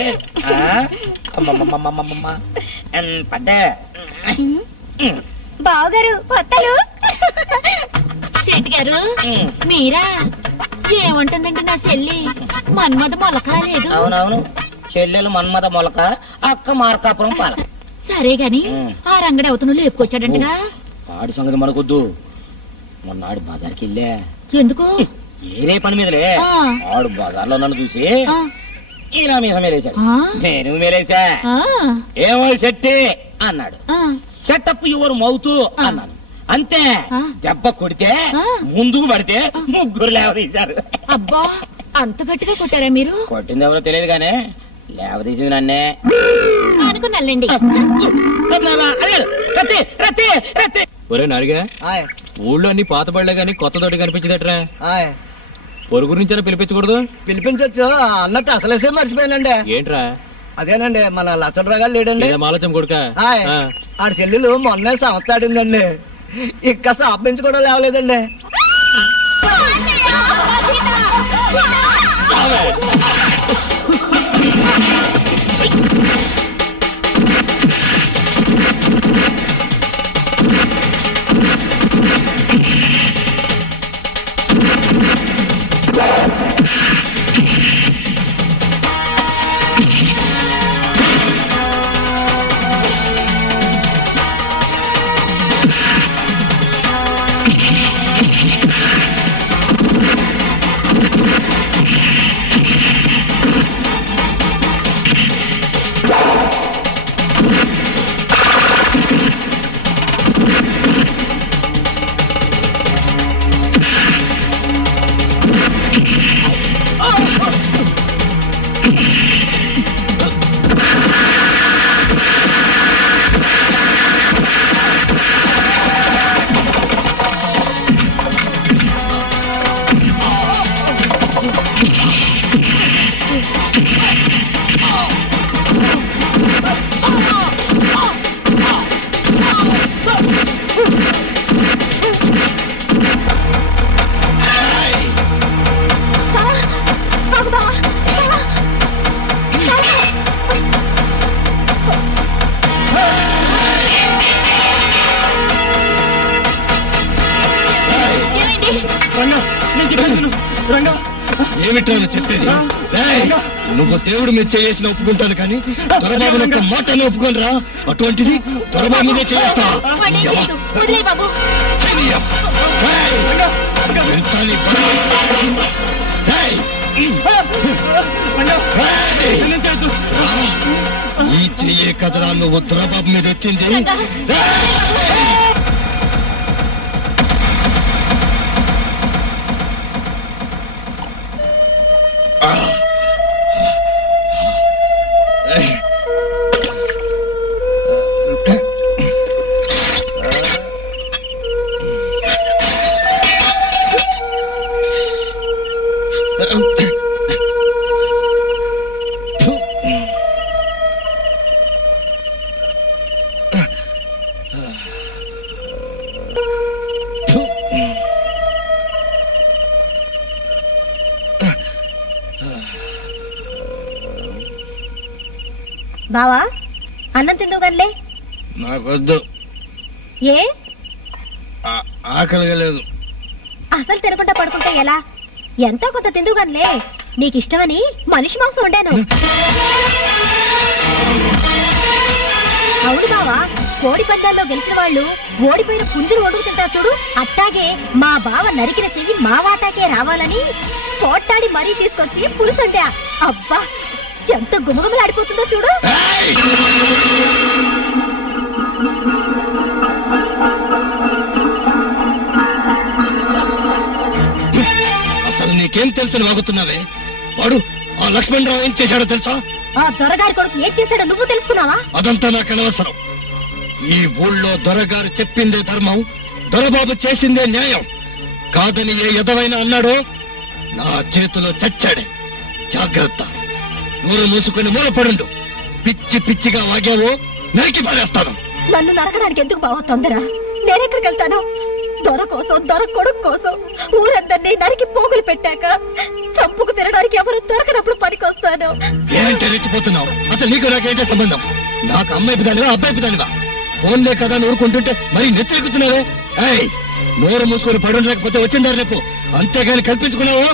అమ్మమ్మమ్మమ్మమ్మ పడ్డే. బావగారు వత్తలు. శెట్టి గారు మీరా? ఏమంటుందండి నా చెల్లి? మన్మద మొలక లేదు. అవునవును, చెల్లెలు మన్మద మొలక, అక్క మార్కాపురం పాల. సరే గాని ఆ రంగడి అవతను లేపుకొచ్చాడంటగా. ఆడి సంగతి మనకొద్దు. మొన్నాడు బజార్కి వెళ్ళా. ఎందుకు? ఏరే పని మీదలే. ఆడు బజార్లో నన్ను చూసి ఇలా మీద మేలేశాడు. నేను మేలేసా. ఏమో శెట్టి అన్నాడు. సెటప్ యువర్ మౌత్ అన్నాను. అంతే, దెబ్బ కొడితే ముందుకు పడితే ముగ్గురు లేవదీశారు. అబ్బా, అంత గట్టిగా కొట్టారా మీరు? కొట్టింది ఎవరో తెలియదు గానే లేవదీసింది నన్నే అనుకున్నాండి. ఒరే నారిగా, ఊళ్ళో అన్ని పాత బళ్ళే గాని కొత్త తోటి కనిపించదట్రా. పొరుగు నుంచి పిలిపించకూడదు? పిలిపించచ్చు అన్నట్టు అసలేసే మర్చిపోయానండి. ఏంట్రా? అదేనండి, మన లచ్చడ్రాగా లేడండి. మాలచం కొడుక ఆడి చెల్లెలు మొన్నే సంవత్సరాడిందండి. ఇంకా షాప్ నుంచి కూడా లేవలేదండి. ఏమిటో చెప్పేది? నువ్వు దేవుడు మీద చేసిన ఒప్పుకుంటాను కానీ దొరబాబు యొక్క మాటని ఒప్పుకోనరా. అటువంటిది దొరబాబు మీదే చేస్తా. ఈ చెయ్యే కదరా నువ్వు దొరబాబు మీద వచ్చింది. బావా, అన్నం తిందువు గన్లే. నాకొద్దు. ఏ? ఆకలిగా లేదు. అసలు తినకుండా పడుకుంటే ఎలా? ఎంతో కొంత తిందువు గన్లే. నీకిష్టమని మనిషి మాంసం వండాను. అవును బావా, కోడి పందాల్లో గెలిచిన వాళ్ళు ఓడిపోయిన పుంజులు వండుకు తింటారు చూడు, అట్టాగే మా బావ నరికిన చెయ్యి మా వాటాకే రావాలని పోట్టాడి మరీ తీసుకొచ్చి పులుసండా. అబ్బా ఎంత గుమగుమలాడిపోతుందో చూడు. అసలు నీకేం తెలుసు వాగుతున్నావే? వాడు ఆ లక్ష్మణరావు ఏం చేశాడో తెలుసా? ఆ దొరగారి కొడుకు ఏం చేశాడో నువ్వు తెలుసుకున్నావా? అదంతా నాకు అనవసరం. ఈ ఊళ్ళో దొరగారు చెప్పిందే ధర్మం, దొరబాబు చేసిందే న్యాయం. కాదని ఏ ఎదవైనా అన్నాడో నా చేతిలో చచ్చాడే. జాగ్రత్త, నూరు మూసుకొని మూలపడుండు. పిచ్చి పిచ్చిగా వాగావో నరికి పారేస్తాను. నన్ను నరకడానికి ఎందుకు బావ తొందర? నేనెక్కడికి వెళ్తాను? దొర కోసం, దొర కొడుకు కోసం ఊరందరినీ నరికి పోగులు పెట్టాక చంపుకు తినడానికి ఎవరు దొరకనప్పుడు పనికొస్తాను. ఏంటంటే రెచ్చిపోతున్నావు? అసలు నీకు నాకేంటే సంబంధం? నాకు అమ్మాయి పిదానివా అబ్బాయి పిదానివా? ఫోన్లే కదా నూరుకుంటుంటే మరి నెత్తెక్కుతున్నావే. ఏయ్, నోరు మూసుకొని పడు లేకపోతే వచ్చిందారు రేపు, అంతేగాని కల్పించుకున్నావు.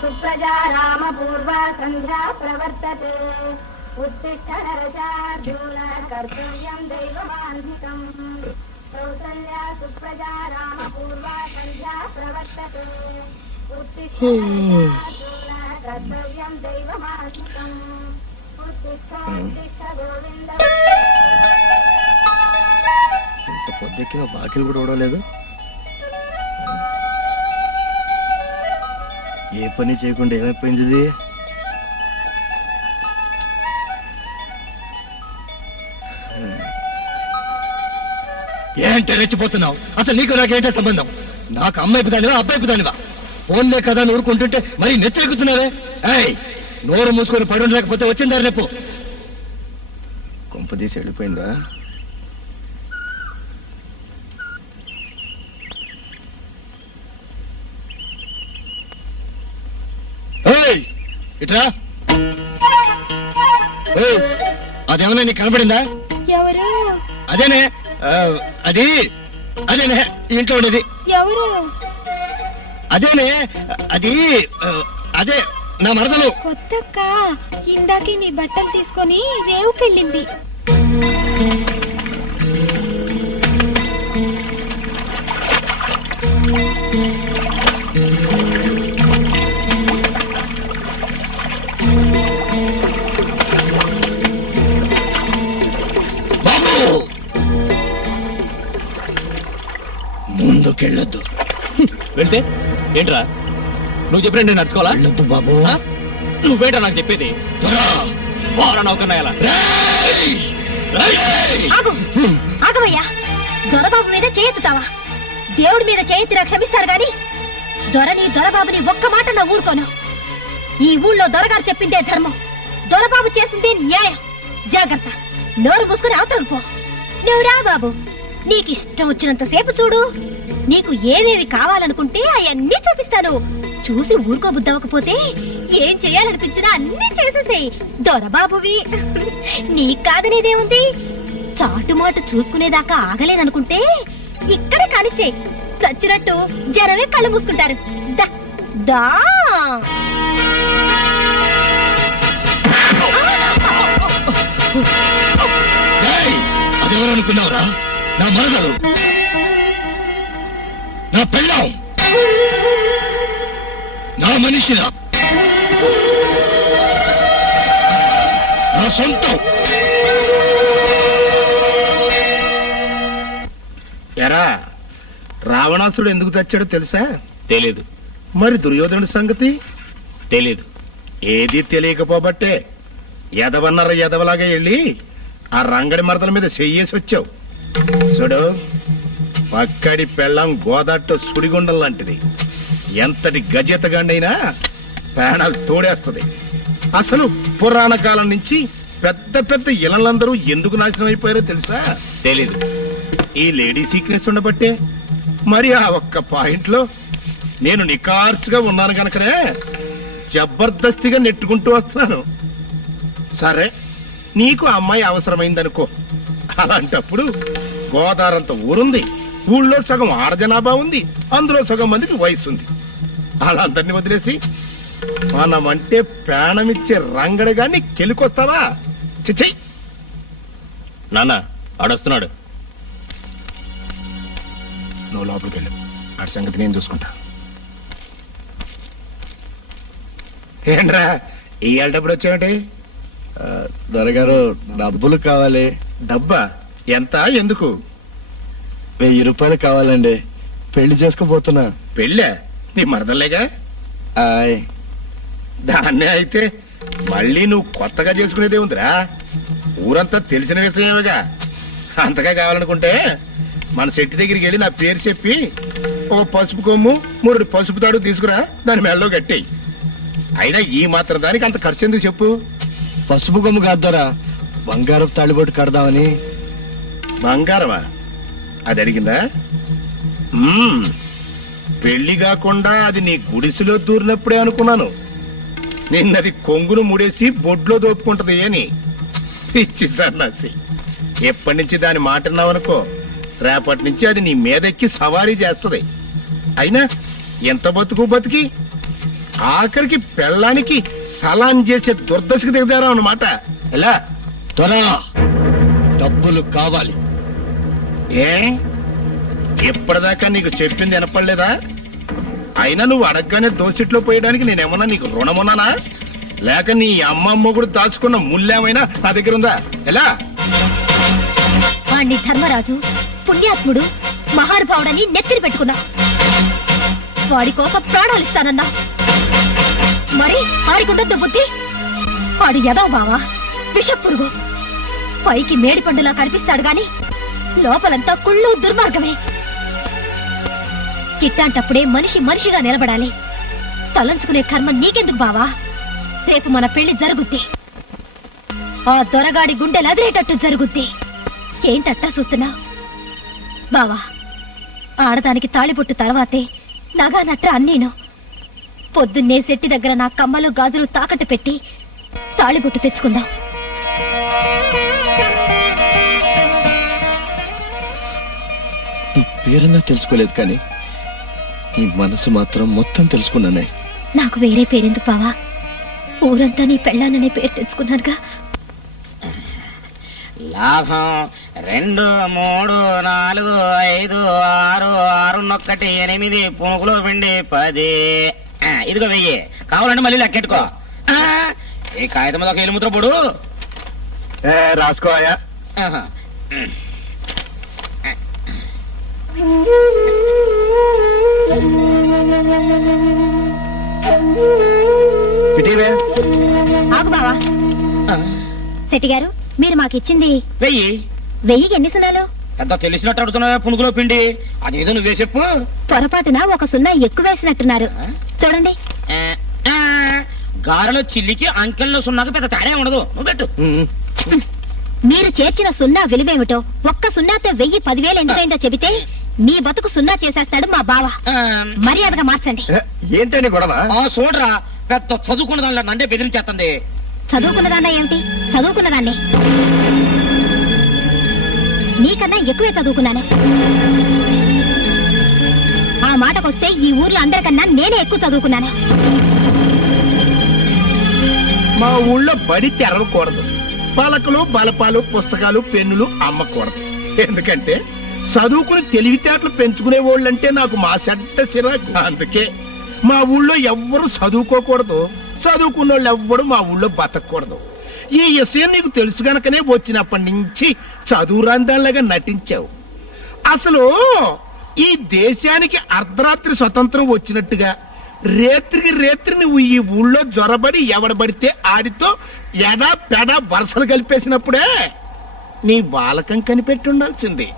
సుప్రజా రామ పూర్వ సంధ్యా ప్రవర్తతే ఉత్తిష్ట నరశార్జున కర్తవ్యం దైవమాన్వికం. కౌసల్యా సుప్రజా రామ పూర్వ సంధ్యా ప్రవర్తతే ఉత్తిష్ట నరశార్జున కర్తవ్యం దైవమాన్వికం. ఉత్తిష్ట ఉత్తిష్ట గోవింద. ఇంత పొద్దుకి బాకీలు కూడా ఓడలేదు. ఏ పని చేయకుండా ఏమైపోయింది ఇది? ఏంటే రెచ్చిపోతున్నావు? అసలు నీకు నాకేంటే సంబంధం? నాకు అమ్మాయి పిదానివా అబ్బాయి పిదానివా? ఫోన్లే కదా నూరుకుంటుంటే మరి నెత్తెక్కుతున్నావే. ఏయ్, నోరు మూసుకొని పడు లేకపోతే వచ్చిందారు రేపు. కొంపదీసి వెళ్ళిపోయిందా? ఇట్రా. అదేమన్నా నీకు కనపడిందా? ఎవరు? అదేనే, అది అదేనే ఇంట్లో ఉండేది. ఎవరు? అదేనే, అది అదే నా మరదలు. కొత్తక్క ఇందాకే నీ బట్టలు తీసుకొని రేవుకెళ్ళింది. ముందుకెళ్ళొద్దు. వెళ్తే ఏంట్రా నువ్వు చెప్పిన నేను నడుచుకోవాలా? వెళ్ళొద్దు బాబు. నువ్వేంట్రా నాకు చెప్పేది? నౌకన్నాయాలా? ఆగవయ్యా, దొరబాబు మీద చేయెత్తుతావా? దేవుడి మీద చేయెత్తినా క్షమిస్తారు గాని దొరని దొరబాబుని ఒక్క మాట నా ఊరుకోను. ఈ ఊళ్ళో దొరగారు చెప్పిందే ధర్మం, దొరబాబు చేసిందే న్యాయం. జాగ్రత్త, నోరు మూసుకుని అవతలకు పో. నువ్వు రా బాబు, నీకిష్టం వచ్చినంత సేపు చూడు. నీకు ఏవేవి కావాలనుకుంటే అవన్నీ చూపిస్తాను. చూసి ఊరుకోబుద్దవకపోతే ఏం చెయ్యాలనిపించినా అన్నీ చేసేసేయి. దొరబాబువి నీకు కాదనేదేముంది? చాటుమాటు చూసుకునేదాకా ఆగలేననుకుంటే ఇక్కడే కానిచ్చే. చచ్చినట్టు జనమే కళ్ళు మూసుకుంటారు. దా అదెవరనుకున్నావురా? నా మరదలు, నా పెళ్ళాం, నా మనిషిరా, నా సొంతం. ఎరా, రావణాసుడు ఎందుకు చచ్చాడో తెలుసా? తెలీదు. మరి దుర్యోధనుడి సంగతి తెలీదు. ఏది తెలియకపోబట్టే ఎదవన్నర ఎదవలాగా వెళ్ళి ఆ రంగడి మరదల మీద చెయ్యేసి వచ్చావు. చూడు, పక్కడి పెళ్ళం గోదాట్లో సుడిగుండం లాంటిది. ఎంతటి గజెతగాండైనా ప్రాణాలు తోడేస్తుంది. అసలు పురాణ కాలం నుంచి పెద్ద పెద్ద ఇళ్ళందరూ ఎందుకు నాశనం అయిపోయారో తెలుసా? తెలీదు. ఈ లేడీ సీక్రెట్స్ ఉండబట్టే. మరి ఆ ఒక్క పాయింట్ లో నేను నికార్సుగా ఉన్నాను కనుకనే జబర్దస్తిగా నెట్టుకుంటూ వస్తున్నాను. సరే, నీకు అమ్మాయి అవసరమైందనుకో. అలాంటప్పుడు గోదావరంత ఊరుంది, ఊళ్ళో సగం ఆడజనాభా ఉంది, అందులో సగం మందికి వయసు ఉంది. అలా అందరినీ వదిలేసి మనమంటే ప్రాణమిచ్చే రంగడగాన్ని కెలుకొస్తావా? చిచ్చై నాన్న ఆడొస్తున్నాడు. నువ్వు లోపలికి వెళ్ళు, ఆడి సంగతి నేను చూసుకుంటా. ఏంట్రా ఇవాళ డబ్బులు వచ్చాయంటే? దొరగారు డబ్బులు కావాలి. డబ్బా ఎంత? ఎందుకు? 1000 రూపాయలు కావాలండి. పెళ్లి చేసుకోబోతున్నా. పెళ్ళా? నీ మరదలేగా? దాన్నే అయితే మళ్ళీ నువ్వు కొత్తగా చేసుకునేదే ఉందిరా. ఊరంతా తెలిసిన విషయమేగా. అంతగా కావాలనుకుంటే మన శెట్టి దగ్గరికి వెళ్ళి నా పేరు చెప్పి ఓ పసుపు కొమ్ము 3 పసుపు తాడు తీసుకురా, దాని మెడలో కట్టేయి. అయినా ఈ మాత్రం దానికి అంత ఖర్చు ఎందుకు చెప్పు? పసుపు కొమ్ము కాద్దరా, బంగారపు తాళిబొట్టు కడదామని. బంగారమా? అది అడిగిందా? పెళ్లి కాకుండా అది నీ గుడిసెలో దూరినప్పుడే అనుకున్నాను. నిన్నది కొంగును ముడేసి బొడ్లో దోపుకుంటది అని. పిచ్చి సన్నాసి, ఎప్పటి నుంచి దాని మాట విన్నావనుకో, రేపటి నుంచి అది నీ మీదెక్కి సవారీ చేస్తది. అయినా ఎంత బతుకు బతికి ఆఖరికి పెళ్ళానికి సలాం చేసే దుర్దశకు దిగదారా అన్నమాట. ఎలా? త్వరగా డబ్బులు కావాలి. ఏ ఎప్పటిదాకా నీకు చెప్పింది వినపడలేదా? అయినా నువ్వు అడగగానే దోసిట్లో పోయడానికి నేనేమన్నా నీకు రుణమున్నానా? లేక నీ అమ్మమ్మ కూడా దాచుకున్న ముల్లేమైనా నా దగ్గర ఉందా? ఎలా? వాణ్ణి ధర్మరాజు పుణ్యాత్ముడు మహానుభావుడని నెత్తిని పెట్టుకున్నా. వాడి కోసం ప్రాణాలు ఇస్తానన్నా. మరి ఆడికుండొద్దు బుద్ధి. వాడు ఎదవ బావా, విషపురుగు. పైకి మేడి పండులా కనిపిస్తాడు గాని లోపలంతా కుళ్ళు దుర్మార్గమే. ఇట్టాంటప్పుడే మనిషి మనిషిగా నిలబడాలి. తలంచుకునే కర్మ నీకెందుకు బావా? రేపు మన పెళ్లి జరుగుద్ది. ఆ దొరగాడి గుండెలు అదిరేటట్టు జరుగుద్ది. ఏంటట్టా చూస్తున్నా బావా? ఆడదానికి తాళిబొట్టు తర్వాతే నగా నట్ట అన్నీను. పొద్దున్నే శెట్టి దగ్గర నా కమ్మలు గాజులు తాకట్టు పెట్టి తాళిబొట్టు తెచ్చుకుందాం. నీ పేరన్నా తెలుసుకోలేదు కానీ నీ మనసు మాత్రం మొత్తం తెలుసుకున్నానే. నాకు వేరే పేరెందుకు బావా? ఊరంతా నీ పెళ్ళాననే పేరు తెచ్చుకున్నానుగా. లాభం 2 3 4 5 6 6 1 8 పునుకులో పిండి 10. ఇదిగో 1000. కావాలంటే మళ్ళీ లెక్కెట్టుకో. ఈ కాగితం మీద ఒక ఎలుముద్ర పొడు రాసుకోయా. ఆగు బావా. శెట్టి గారు, మీరు మాకిచ్చింది 1000. 1000కి ఎన్ని సున్నాలు? ఎంత తెలిసినట్టు అడుగుతున్నావా? పునుకులో పిండి అదేదో నువ్వే చెప్పు. పొరపాటున ఒక సున్నా ఎక్కువ వేసినట్టున్నారు. చూడండి. గారెలో చిల్లికి అంకెల్లో సున్నాకు పెద్ద తేడా ఉండదు. నువ్వు పెట్టు. మీరు చేర్చిన సున్నా విలువేమిటో, ఒక్క సున్నాతో 1000 10,000 ఎందుకైందో చెబితే మీ బతుకు సున్నా చేసేస్తాడు మా బావ. మర్యాదగా మార్చండి. ఏంటని గొడవ? చూడరా, పెద్ద చదువుకున్న దానిలో నందే బెదిరించేస్తుంది. చదువుకున్నదాన్నా ఏమిటి? చదువుకున్నదాన్ని. నీకన్నా ఎక్కువే చదువుకున్నాను. ఆ మాటకొస్తే ఈ ఊర్లో అందరికన్నా నేనే ఎక్కువ చదువుకున్నాను. మా ఊళ్ళో బడి తెరవకూడదు. పలకలు బలపాలు పుస్తకాలు పెన్నులు అమ్మకూడదు. ఎందుకంటే చదువుకుని తెలివితేటలు పెంచుకునే వాళ్ళంటే నాకు మా చెడ్డ చిరాకు. అందుకే మా ఊళ్ళో ఎవ్వరు చదువుకోకూడదు, చదువుకున్న వాళ్ళు ఎవ్వరు మా ఊళ్ళో బతకూడదు. ఈ విషయం నీకు తెలుసు గనకనే వచ్చినప్పటి నుంచి చదువు రందాల్లాగా నటించావు. అసలు ఈ దేశానికి అర్ధరాత్రి స్వతంత్రం వచ్చినట్టుగా రేత్రికి రేత్రి నువ్వు ఈ ఊళ్ళో జ్వరబడి ఎవడబడితే ఆడితో ఎడా పెడా వరుసలు కలిపేసినప్పుడే నీ బాలకం కనిపెట్టి ఉండాల్సింది.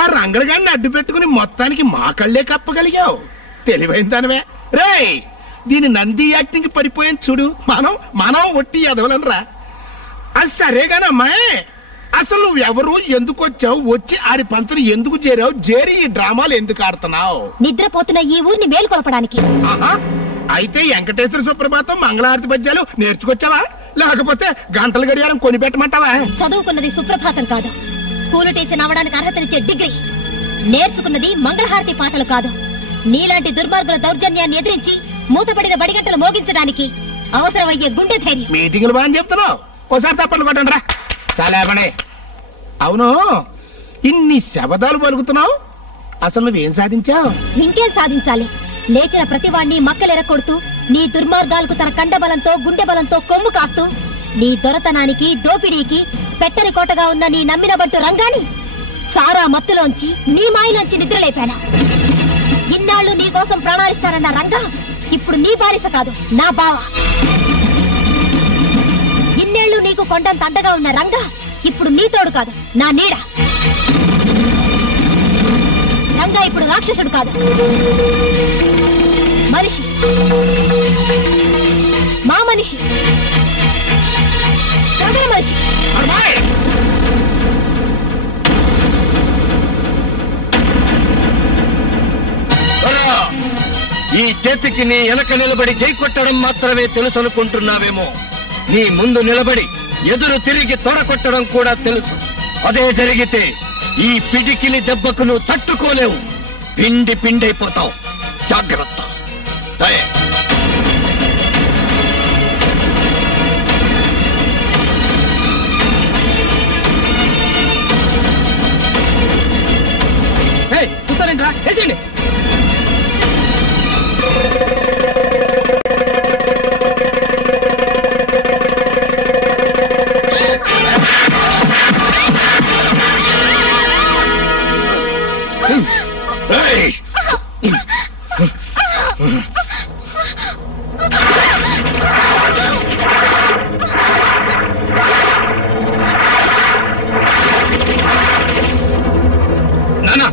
ఆ రంగడిగాన్ని అడ్డు పెట్టుకుని మొత్తానికి మా కళ్ళే కప్పగలిగావు. తెలివైన దానివే. రేయ్, దీని నంది యాక్టింగ్ పడిపోయాను చూడు. మనం ఒట్టి ఎదవలనరా. అది సరేగానమ్మాయి, అసలు నువ్వెవరు, ఎందుకు వచ్చావు, వచ్చి ఆడి పంచను ఎందుకు చేరావు, చేరి ఈ డ్రామాలు ఎందుకు ఆడుతున్నావు? నిద్రపోతున్న ఈ ఊరిని మేలుకొలపడానికి. అయితే వెంకటేశ్వర సుప్రభాతం మంగళారతి పద్యాలు నేర్చుకొచ్చావా, లేకపోతే గంటల గడియారం కొనిపెట్టమంటావా? చదువుకున్నది సుప్రభాతం కాదు, స్కూలు టీచర్ అవ్వడానికి అర్హతనిచ్చే డిగ్రీ. నేర్చుకున్నది మంగళహారతి పాటలు కాదు. నీలాంటి దుర్మార్గుల దౌర్జన్యాన్ని ఎదిరించి మూతపడిన బడిగంటలు మోగించడానికి అవసరమయ్యే గుండె ధైర్యం. మీటింగులు బాగా చెప్తున్నావు, ఒకసారి తప్పని కొట్టండి రా. చాలా పడే. అవును, ఇన్ని శబదాలు పలుకుతున్నావు, అసలు నువ్వేం సాధించావు? ఇంకేం సాధించాలి? లేచిన ప్రతివాణ్ణి మక్కలెరకొడుతూ నీ దుర్మార్గాలకు తన కండబలంతో గుండె బలంతో కొమ్ము కాస్తూ నీ దొరతనానికి దోపిడీకి పెట్టని కోటగా ఉన్న నీ నమ్మిన బంటు రంగాని సారా మత్తులోంచి నీ మాయలోంచి నిద్రలేపాను. ఇన్నాళ్ళు నీ కోసం ప్రాణాలిస్తానన్న రంగా ఇప్పుడు నీ బానిస కాదు, నా బావ. ఇన్నేళ్లు నీకు కొండంత అండగా ఉన్న రంగా ఇప్పుడు నీ తోడు కాదు, నా నీడ. రంగా ఇప్పుడు రాక్షసుడు కాదు, మనిషి, మా మనిషి, అదే మనిషి. ఈ చేతికి నీ వెనక నిలబడి జై కొట్టడం మాత్రమే తెలుసు అనుకుంటున్నావేమో. నీ ముందు నిలబడి ఎదురు తిరిగి తొడ కొట్టడం కూడా తెలుసు. అదే జరిగితే ఈ పిడికిలి దెబ్బకు నువ్వు తట్టుకోలేవు, పిండి పిండైపోతావు. జాగ్రత్త. దయ. చూస్తారేంట్రా, వేసేయండి. నానా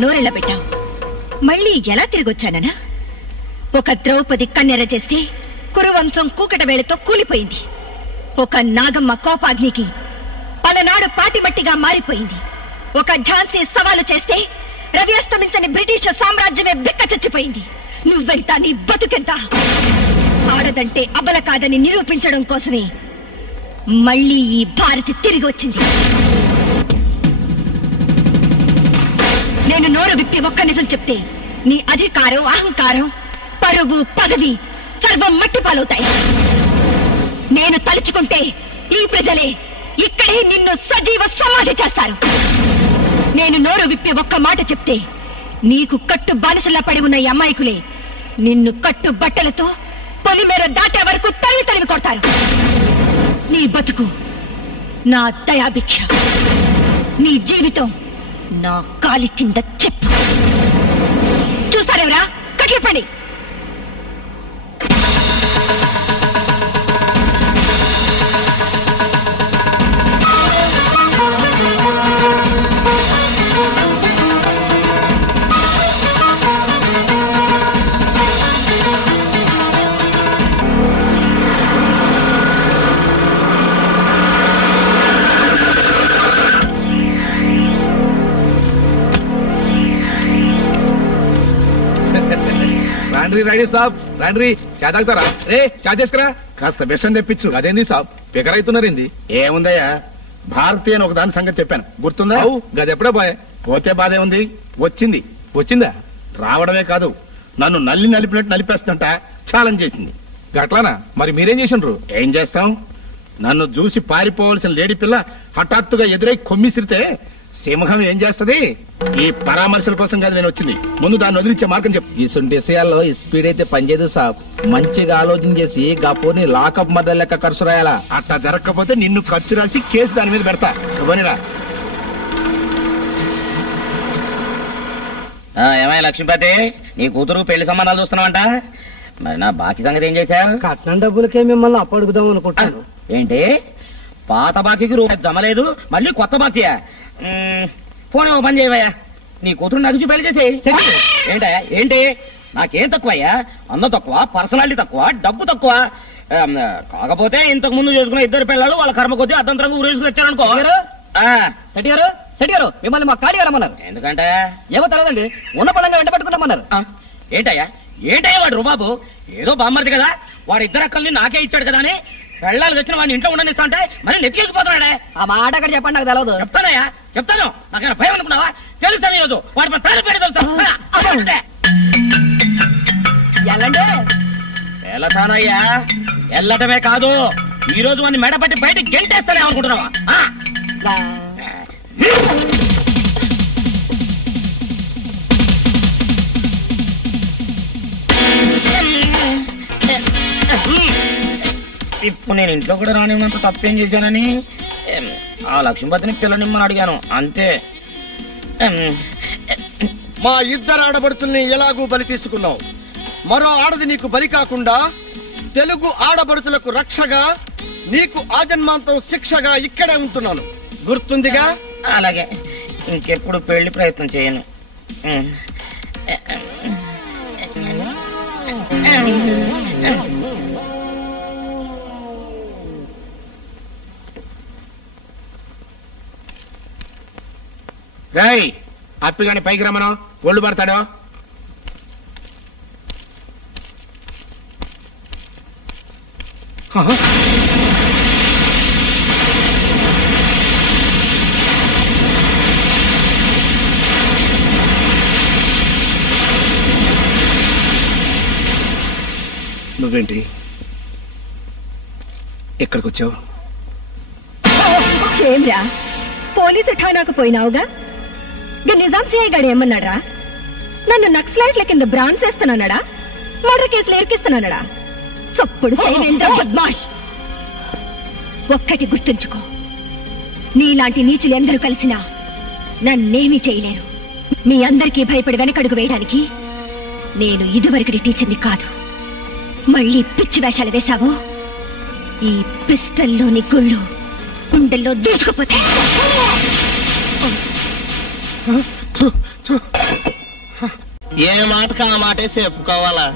నోరెళ్ళ పెట్టావు. మళ్ళీ ఎలా తిరిగొచ్చాననా? ఒక ద్రౌపది కన్నెర చేస్తే కురువంశం కూకట వేళతో కూలిపోయింది. ఒక నాగమ్మ కోపాగ్నికి పలనాడు పాటిమట్టిగా మారిపోయింది. ఒక ఝాన్సీ సవాలు చేస్తే రవి అస్తమించని బ్రిటిష్ సామ్రాజ్యమే బిక్క చచ్చిపోయింది. నువ్వెంత, నీ బతుకెంత? ఆడదంటే అబల కాదని నిరూపించడం కోసమే మళ్ళీ ఈ భారతి తిరిగి వచ్చింది. నేను నోరు విప్పి ఒక్క నిజం చెప్తే నీ అధికారం, అహంకారం, పరువు, పదవి సర్వం మట్టి పాలవుతాయి. నేను తలుచుకుంటే ఈ ప్రజలే ఇక్కడే నిన్ను సజీవ సమాధి చేస్తారు. నేను నోరు విప్పి ఒక్క మాట చెప్తే నీకు కట్టు బానిసలా పడి ఉన్న ఈ అమాయకులే నిన్ను కట్టు బట్టలతో పొలిమేర దాటే వరకు తరిమి తరిమి కొడతారు. నీ బతుకు నా దయాభిక్ష, నీ జీవితం నా కాలి కింద చెప్పు. చూస్తారేవరా? కట్లిపండి. రెడీ సాబ్, రండి. చా తాగుతారా? రే చా చేసుకురా. కాస్త విషం తెప్పించు. అదేంది సాబ్, పికర్ అవుతున్నారేంది? ఏముందయ్యా, భారతీయ అని ఒక దాని సంగతి చెప్పాను, గుర్తుందా? గది ఎప్పుడో పోయా. పోతే బాధే ఉంది, వచ్చింది. వచ్చిందా? రావడమే కాదు, నన్ను నలిపినట్టు నలిపేస్తుంట ఛాలెంజ్ చేసింది. గట్లానా? మరి మీరేం చేసిండ్రు? ఏం చేస్తాం, నన్ను చూసి పారిపోవలసిన లేడీ పిల్ల హఠాత్తుగా ఎదురై కొమ్మిసిరితే సింహం ఏం చేస్తది? ఈ పరామర్శల కోసం కాదు నేను వచ్చింది, ముందు దాన్ని వదిలించే మార్గం చెప్పు. ఈ సొంటి విషయాల్లో స్పీడ్ అయితే పనిచేయదు సాబ్. మంచిగా ఆలోచన చేసి గపోని లాకప్ మధ్య లెక్క ఖర్చు రాయాలా. అట్లా జరగకపోతే నిన్ను ఖర్చు రాసి కేసు దాని మీద పెడతా. ఇవ్వనిరా. ఏమయ్య లక్ష్మీపతి, నీ కూతురు పెళ్లి సంబంధాలు చూస్తున్నావంట? మరి నా బాకీ సంగతి ఏం చేశారు? కట్నం డబ్బులకే మిమ్మల్ని అప్పడుగుదాం అనుకుంటాను. ఏంటి పాత బాకీకి రూపాయి జమలేదు, మళ్ళీ కొత్త బాకీయా? పోనీ ఓ పని చేయవయ్యా, నీ కూతురు నగిచి పెళ్లి చేసేయి. ఏంటయ్యా ఏంటి? నాకేం తక్కువయ్యా? అందం తక్కువ, పర్సనాలిటీ తక్కువ, డబ్బు తక్కువ. కాకపోతే ఇంతకు ముందు చేసుకున్న 2 పిల్లలు వాళ్ళ కర్మ కొద్దీ అర్ధంతరంగా ఊరేసుకుని వచ్చారనుకో. సెట్ గారు మిమ్మల్ని మా కాడి గారమ్మన్నారు. ఎందుకంటే ఏమో తెలియదండి, ఉన్న పడంగా వెంట పెట్టుకున్నామన్నారు. ఏంటయ్యా ఏంటయ్యా వాడు రుబాబు? ఏదో బామ్మర్ది కదా, వాడు 2 అక్కల్ని నాకే ఇచ్చాడు కదా అని పెళ్ళాలు వచ్చిన వాడిని ఇంట్లో ఉండనిస్తా అంటే మరి నెత్తికెళ్ళిపోతున్నాడే. ఆ మాట అక్కడ చెప్పండి, నాకు తెలియదు. చెప్తానయ్యా చెప్తాను. నాకైనా భయం అనుకున్నావా? తెలుస్తాను ఈరోజు వాడి మన తాను పెట్టి తెలుసా? ఎల్లండి. వెళతానయ్యా, వెళ్ళటమే కాదు ఈ రోజు వాడిని మెడపట్టి బయటికి గెంటేస్తానే అనుకుంటున్నావా? ఇప్పుడు నేను ఇంట్లో కూడా రానివ్వనంత తప్పేం చేశానని ఆ లక్ష్మీపతిని పిల్లనిమ్మని అడిగాను అంతే. మా 2 ఆడబడుతుల్ని ఎలాగూ బలి తీసుకున్నావు. మరో ఆడది నీకు బలి కాకుండా తెలుగు ఆడబడుతులకు రక్షగా, నీకు ఆజన్మాంతం శిక్షగా ఇక్కడే ఉంటున్నాను. గుర్తుందిగా? అలాగే, ఇంకెప్పుడు పెళ్లి ప్రయత్నం చేయను. రాయ్ అప్పిగాని పైకి రమ్మను, ఒళ్ళు పడతాడు. నువ్వేంటి ఎక్కడికి వచ్చావు? ఏమ్రా పోలీసు ఠానాకు పోయినావుగా? నిజాం సిఐ గాడు ఏమన్నాడా? నన్ను నక్సలైట్ల కింద బ్రాండ్ చేస్తానన్నాడా? మర్డర్ కేసులు ఎరికిస్తానన్నాడా? చప్పుడు బద్మాష్. ఒక్కటి గుర్తుంచుకో, నీలాంటి నీచులు ఎందరూ కలిసినా నన్నేమీ చేయలేరు. మీ అందరికీ భయపడి వెనకడుగు వేయడానికి నేను ఇదివరకటి టీచర్ని కాదు. మళ్ళీ పిచ్చి వేషాలు వేశావు, ఈ పిస్టల్లోని గుళ్ళు గుండెల్లో దూసుకుపోతే. ఏ మాటకు ఆ మాటే చెప్పుకోవాలా?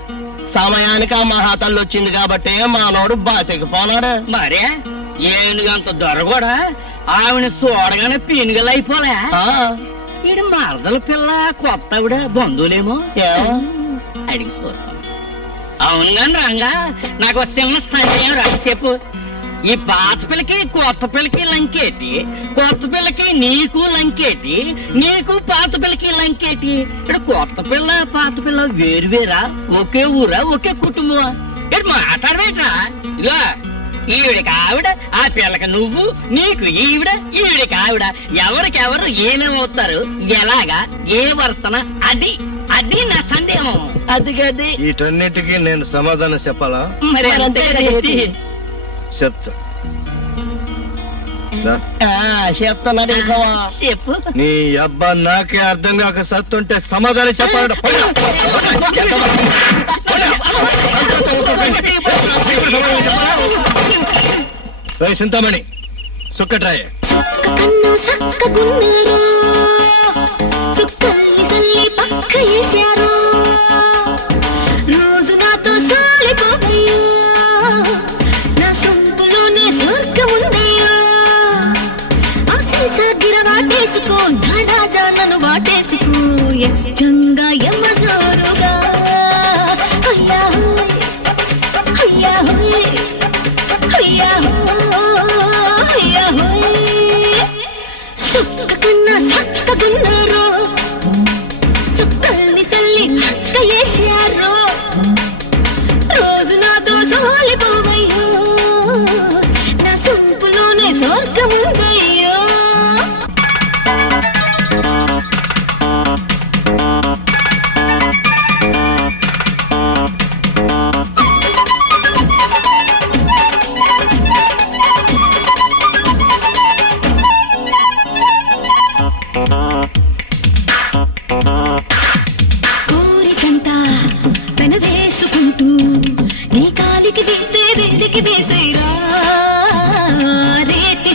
సమయానికి ఆ మహాతల్లి వచ్చింది కాబట్టి మానవుడు బాతికిపోనాడు. మరే ఏనుగంత దొర కూడా ఆవిడ చూడగానే పీనుగలైపోలే. ఈడు మరదల పిల్ల కొత్తవిడ బంధువులేమో అడిగి చూస్తాం. అవును గాని రంగా, నాకు చిన్న సందేహం రా, చెప్పు. ఈ పాత పిల్లకి కొత్త పిల్లకి లంకేటి, కొత్త పిల్లకి నీకు లంకేటి, నీకు పాత పిల్లకి లంకేటి? ఇక్కడ కొత్త పిల్ల పాత పిల్ల వేరువేరా? ఒకే ఊరా? ఒకే కుటుంబమా? ఇక్కడ మాట్లాడవేట్రా? ఇదిగో ఈవిడికి ఆవిడ, ఆ పిల్లకి నువ్వు, నీకు ఈవిడ, ఈవిడికి ఆవిడ. ఎవరికెవరు ఏమేమవుతారు, ఎలాగా, ఏ వరుసన? అది అది నా సందేహం. అది గది వీటన్నిటికీ నేను సమాధానం చెప్పాలా? మరి అంతే కదా చెప్తా. చెప్తున్నాడు చెప్పు. నీ అబ్బా నాకే అర్థం కాక సత్తుంటే సమాధానం చెప్పాలట. చింతామణి సుక్కట్రాయే. రోజు నాతో సాలిపోయా, నా సొంపులోనే స్వర్గం ఉందయ్యా. ఆశీసగిర వాటేసుకో, నా రాజా నన్ను వాటేసుకో, ఎచ్చంగా ఎమ్మ జోరుగా. అయ్యా అయ్యా అయ్యా అయ్యా సుక్క కన్నా సక్కగున్నారు, సుక్కల్ని సల్లి అక్క వేసారు. రోజు నాతో సాలిపోవయ్యో, నా సొంపులోనే స్వర్గం ఉందయ్యో. కోరికంతా పెనవేసుకుంటూ నీ కాలికి వేసే వేదికి వేసేరా, రేతి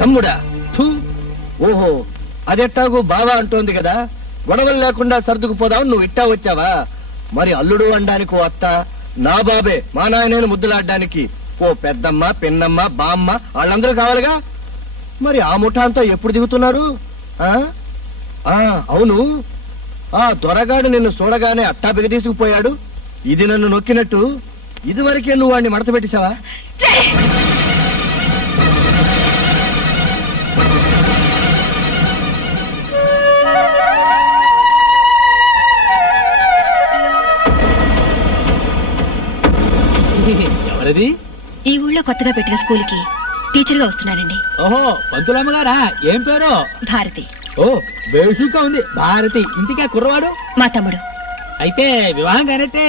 తమ్ముడా? ఓహో, అదెట్టాగు బావా అంటోంది కదా, గొడవలు లేకుండా సర్దుకుపోదాం, నువ్వు ఇట్టా వచ్చావా? మరి అల్లుడు అనడానికి ఓ అత్త, నా బాబే మా నాయనని ముద్దులాడ్డానికి ఓ పెద్దమ్మ, పిన్నమ్మ, బామ్మ, వాళ్ళందరూ కావాలిగా. మరి ఆ ముఠా అంతా ఎప్పుడు దిగుతున్నారు? అవును, ఆ దొరగాడు నిన్ను చూడగానే అట్టా బిగదీసుకుపోయాడు. ఇది నన్ను నొక్కినట్టు ఇదివరకే నువ్వు వాడిని మడత పెట్టేశావా? ఎవరది? ఈ ఊళ్ళో కొత్తగా పెట్టిన స్కూల్ కి టీచర్ గా వస్తున్నానండి. ఓహో, పంతులమ్మ గారా? ఏం పేరు? భారతి. ఓ, బేషుగా ఉంది భారతి. ఇంటికా కుర్రవాడు? మా తమ్ముడు. అయితే వివాహం కానట్టే.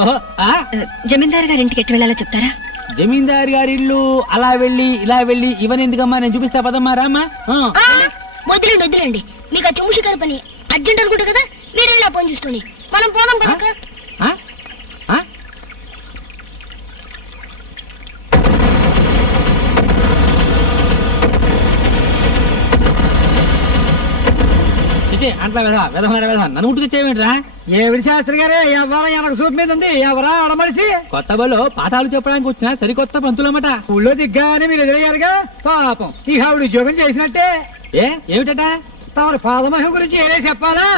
ఓహో, జమీందారు గారి ఇంటికి ఎట్టు వెళ్ళాలో చెప్తారా? జమీందారు గారి ఇల్లు అలా వెళ్ళి ఇలా వెళ్ళి ఇవన్నీ ఎందుకమ్మా, నేను చూపిస్తా పదమ్మా, రామ్మా. వదిలేండి వదిలేండి, మీకు ఆ చెముషి గారి పని అర్జెంట్ అనుకుంటా కదా, మీరు వెళ్ళి ఆ పని చూసుకోండి, మనం పోదాం కదా. అంట్లా నన్ను ఉట్టుకు చేయమంటరా? ఏమిటి శాస్త్రి గారే, ఎవరా వెనక సూప్ మీద ఉంది, ఎవరా అడమడిసి? కొత్త బడిలో పాఠాలు చెప్పడానికి వచ్చిన సరికొత్త పంతులమ్మట. ఊళ్ళో దిగ్గానే మీరు ఎదురయ్యారుగా, పాపం ఈ ఆవిడ ఉద్యోగం చేసినట్టే. ఏమిటట? తమరి పాదమహిమ గురించి ఏదే చెప్పాలా?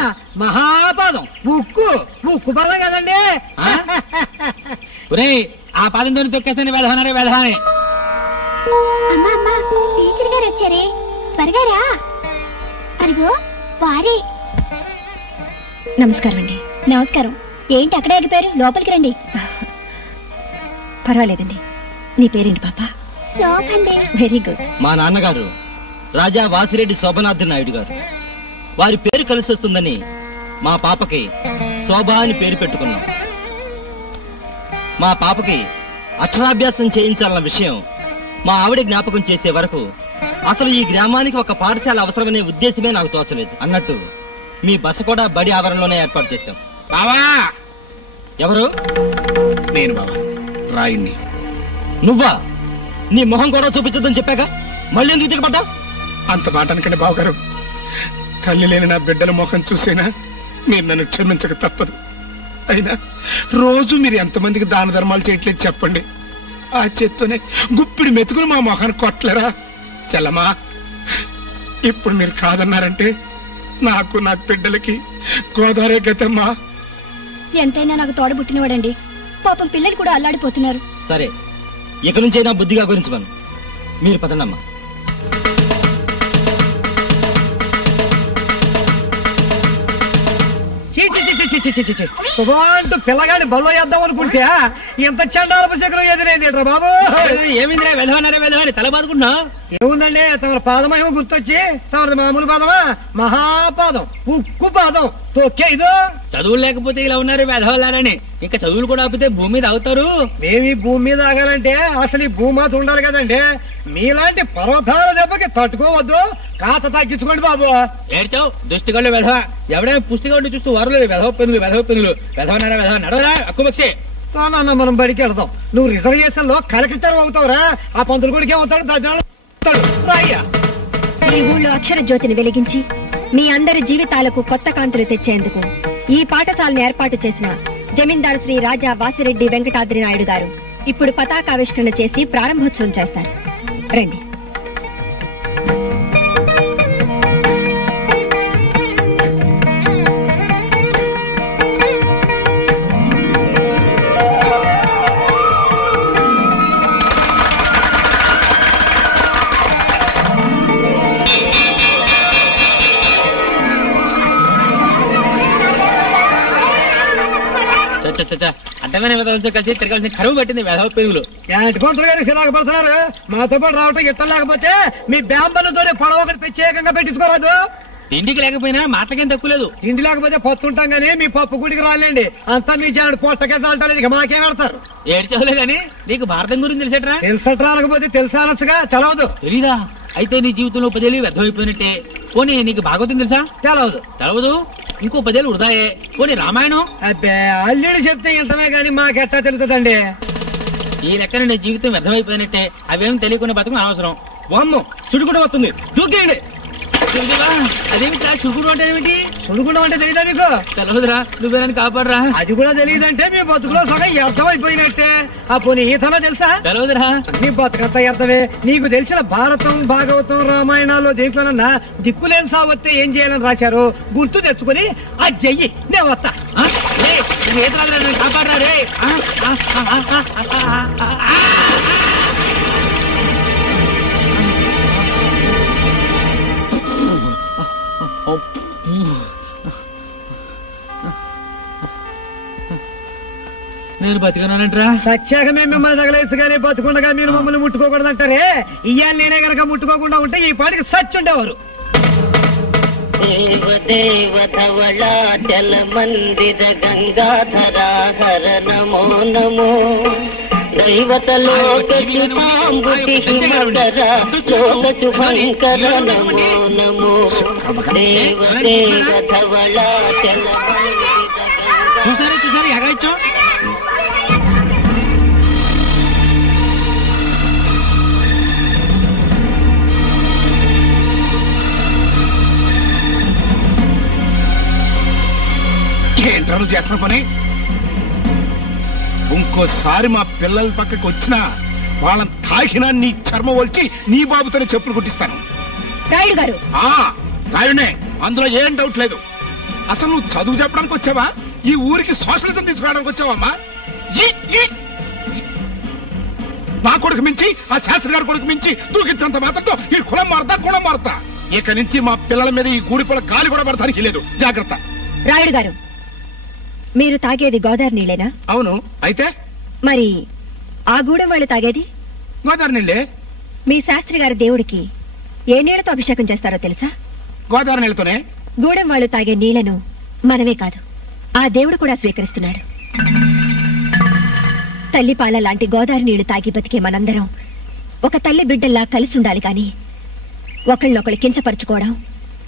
మహాపాదం, ఉక్కు పదం కదండి. ఒరే, ఆ పాదం తోని తొక్కేస్తాను వేదహానే వేదహానే. టీచర్ గారు వచ్చారే, త్వరగా రా. అదిగో వారే. నమస్కారం అండి. నమస్కారం. ఏంటి అక్కడే ఆగిపోయారు, లోపలికి రండి. పర్వాలేదండి. నీ పేరేంటి పాప? శోభండి. Very good. మా నాన్నగారు రాజా వాసిరెడ్డి శోభనాద్రి నాయుడు గారు. వారి పేరు కలిసి వస్తుందని మా పాపకి శోభ అని పేరు పెట్టుకున్నాం. మా పాపకి అక్షరాభ్యాసం చేయించాలన్న విషయం మా ఆవిడ జ్ఞాపకం చేసే వరకు అసలు ఈ గ్రామానికి ఒక పాఠశాల అవసరమనే ఉద్దేశమే నాకు తోచలేదు. అన్నట్టు మీ బస కూడా బడి ఆవరణలోనే ఏర్పాటు చేశాం. బావా! ఎవరు? నేను బావా, రాయిని. నువ్వా? నీ మొహం కూడా చూపించొద్దని చెప్పాక మళ్ళీ ఎందుకు దిగబడ్డా? అంత మాట అనకండి బావగారు. తల్లి లేని నా బిడ్డల మొహం చూసేనా మీరు నన్ను క్షమించక తప్పదు. అయినా రోజు మీరు ఎంతమందికి దాన ధర్మాలు చేయట్లేదు చెప్పండి. ఆ చేత్తోనే గుప్పిడి మెతుకులు మా మొహాన్ని కొట్టలేరా? చల్లమా, ఇప్పుడు మీరు కాదన్నారంటే నాకు నా బిడ్డలకి గోదావరి గతమ్మా. ఎంతైనా నాకు తోడబుట్టినవాడండి, పాపం పిల్లలు కూడా అల్లాడిపోతున్నారు. సరే, ఇక నుంచైనా బుద్ధిగా గురించి మనం మీరు పదండమ్మా. శుభమంటూ పిల్లగాని బల్లో వేద్దాం అనుకుంటే ఎంత చండాలపు శకరం ఎదురైంది బాబు. ఏమిందిరా వెధవన్నారా వెధవని తల బాదుకుంటున్నావు? ఏముందండి తమ పాదమేమో గుర్తొచ్చి తమది మామూలు పాదమా? మహాపాదం, ఉక్కు పాదం తొక్కే ఇదో. చదువులు లేకపోతే ఇలా ఉన్నారు వెధవలారని. ఇంకా చదువులు కూడా ఆపితే భూమి మీద అవుతారు. మేము ఈ భూమి మీద ఆగాలంటే అసలు ఈ భూమాత ఉండాలి కదండి. మీలాంటి పర్వతాల దెబ్బకి తట్టుకోవద్దు, కాత తగ్గించుకోండి బాబు. ఏడ్చావు దుష్టిగళ్ళు వెధవ. ఎవడైనా పుష్టిగా ఉండి చూస్తూ వరలేదు వెధవ పెనులు వెధవనారా వెధవ నడవరా అక్కుపక్షి. మనం బడికి వెళ్దాం. నువ్వు రిజర్వేషన్ లో కలెక్టర్ అవుతావురా. ఆ పంతులు గుడికి ఏమవుతాడు దర్శనాలు. ఈ ఊళ్ళో అక్షర జ్యోతిని వెలిగించి మీ అందరి జీవితాలకు కొత్త కాంతులు తెచ్చేందుకు ఈ పాఠశాలను ఏర్పాటు చేసిన జమీందారు శ్రీ రాజా వాసిరెడ్డి వెంకటాద్రి నాయుడు గారు ఇప్పుడు పతాకావిష్కరణ చేసి ప్రారంభోత్సవం చేస్తారు. రండి. అడ్డమైన వెధవలతో కలిసి తిరగాల్సిన కరువు పట్టింది వెధవ పెరుగులు. పంతులు గారు సిరాకు పడుతున్నారు. మాతో పాటు రావటం ఇట్టం లేకపోతే మీ బ్యాంబర్లతోనే పొడవ ఒకటి ప్రత్యేకంగా పెట్టించుకోరాదు. తిండికి లేకపోయినా మాటకేం తక్కువ లేదు. తిండి లేకపోతే పత్తుంటాం గానీ మీ పప్పు గుడికి రాలేండి. అంతా మీ జనాడు పొట్టకెళ్తారు. ఇక మాకేం పెడతారు? ఏడ్చవలే గానీ నీకు భారతం గురించి తెలిసేట్రా? తెలుసట్రా అనకపోతే తెలిసానొచ్చుగా. తెలవదు. తెలీదా? అయితే నీ జీవితంలో 10 ఏళ్ళు వ్యర్థమైపోయినట్టే. పోనీ నీకు భాగవతం తెలుసా? తెలవదు. ఇంకో 10 ఏళ్ళు వృధాయే. పోనీ రామాయణం? అబ్బే అల్లుడు చెప్తే ఇంతమే గానీ మాకెట్టా తెలుస్తుందండి. ఈ లెక్కన నీ జీవితం వ్యర్థమైపోయినట్టే. అవేం తెలియకుండా బతుకు అనవసరం. వామ్మో చుడుకుండా వస్తుంది, దూకేయండి. అదేమి చుడుకుడు అంటే ఏమిటి? చుడుకుడు అంటే తెలియదా మీకు? తెలవదురా, నువ్వేనని కాపాడరా. అది కూడా తెలియదంటే మీ బతుకులో సగం వ్యర్థం అయిపోయినట్టే. ఆ పోనీ ఈతలో తెలుసా? తెలవదురా. నీ బతుకంతా వ్యర్థమే. నీకు తెలిసిన భారతం, భాగవతం, రామాయణాల్లో దేంట్లోనన్నా దిక్కులేని సావత్తే ఏం చేయాలని రాశారు గుర్తు తెచ్చుకుని అది చెయ్యి. నేను వస్తా. కాపాడరా రే. నేను బతికున్నానంటరా. సత్యాగా మేము మిమ్మల్ని తగలేసి కానీ బతుకుండగా మీరు మమ్మల్ని ముట్టుకోకూడదంటారే. ఇయ్యాలి నేనే గనక ముట్టుకోకుండా ఉంటే ఈ పాటికి సచ్చి ఉండేవారు. దేవదేవధవళాచల మందిర గంగాధరాహర నమో నమో దైవతలోక శుభాంబుతి హిమకర లోక శుభంకర నమో నమో దేవదేవధవళాచల చూసారా ఎగాయిచ్చో. ఏంటో చేస్తున్న పని. ఇంకోసారి మా పిల్లల పక్కకి వచ్చినా వాళ్ళని తాకినా నీ చర్మం వచ్చి నీ బాబుతోనే చెప్పులు కుట్టిస్తాను. రాయుడే, అందులో ఏం డౌట్ లేదు. అసలు నువ్వు చదువు చెప్పడానికి వచ్చావా, ఈ ఊరికి సోషలిజం తీసుకురావడానికి వచ్చావమ్మా? నా కొడుకు మించి ఆ శాస్త్రి గారి కొడుకు మించి దూకించినంత మాత్రంతో ఈ కులం మారుతా. ఇక నుంచి మా పిల్లల మీద ఈ గూడిపొల గాలి కూడా పడతానికి లేదు. జాగ్రత్త. రాయుడు గారు, మీరు తాగేది గోదావరి నీళ్ళేనా? అవును. అయితే మరి ఆ గూడెం వాళ్ళు తాగేది గోదావరి నీళ్ళే. మీ శాస్త్రి గారి దేవుడికి ఏ నీళ్లతో అభిషేకం చేస్తారో తెలుసా? గోదావరి నీళ్ళతోనే. గూడెం వాళ్ళు తాగే నీళ్లను మనమే కాదు, ఆ దేవుడు కూడా స్వీకరిస్తున్నాడు. తల్లిపాల లాంటి గోదావరి నీళ్లు తాగి బతికే మనందరం ఒక తల్లి బిడ్డల్లా కలిసి ఉండాలి గాని ఒకళ్ళనొకళ్ళు కించపరుచుకోవడం,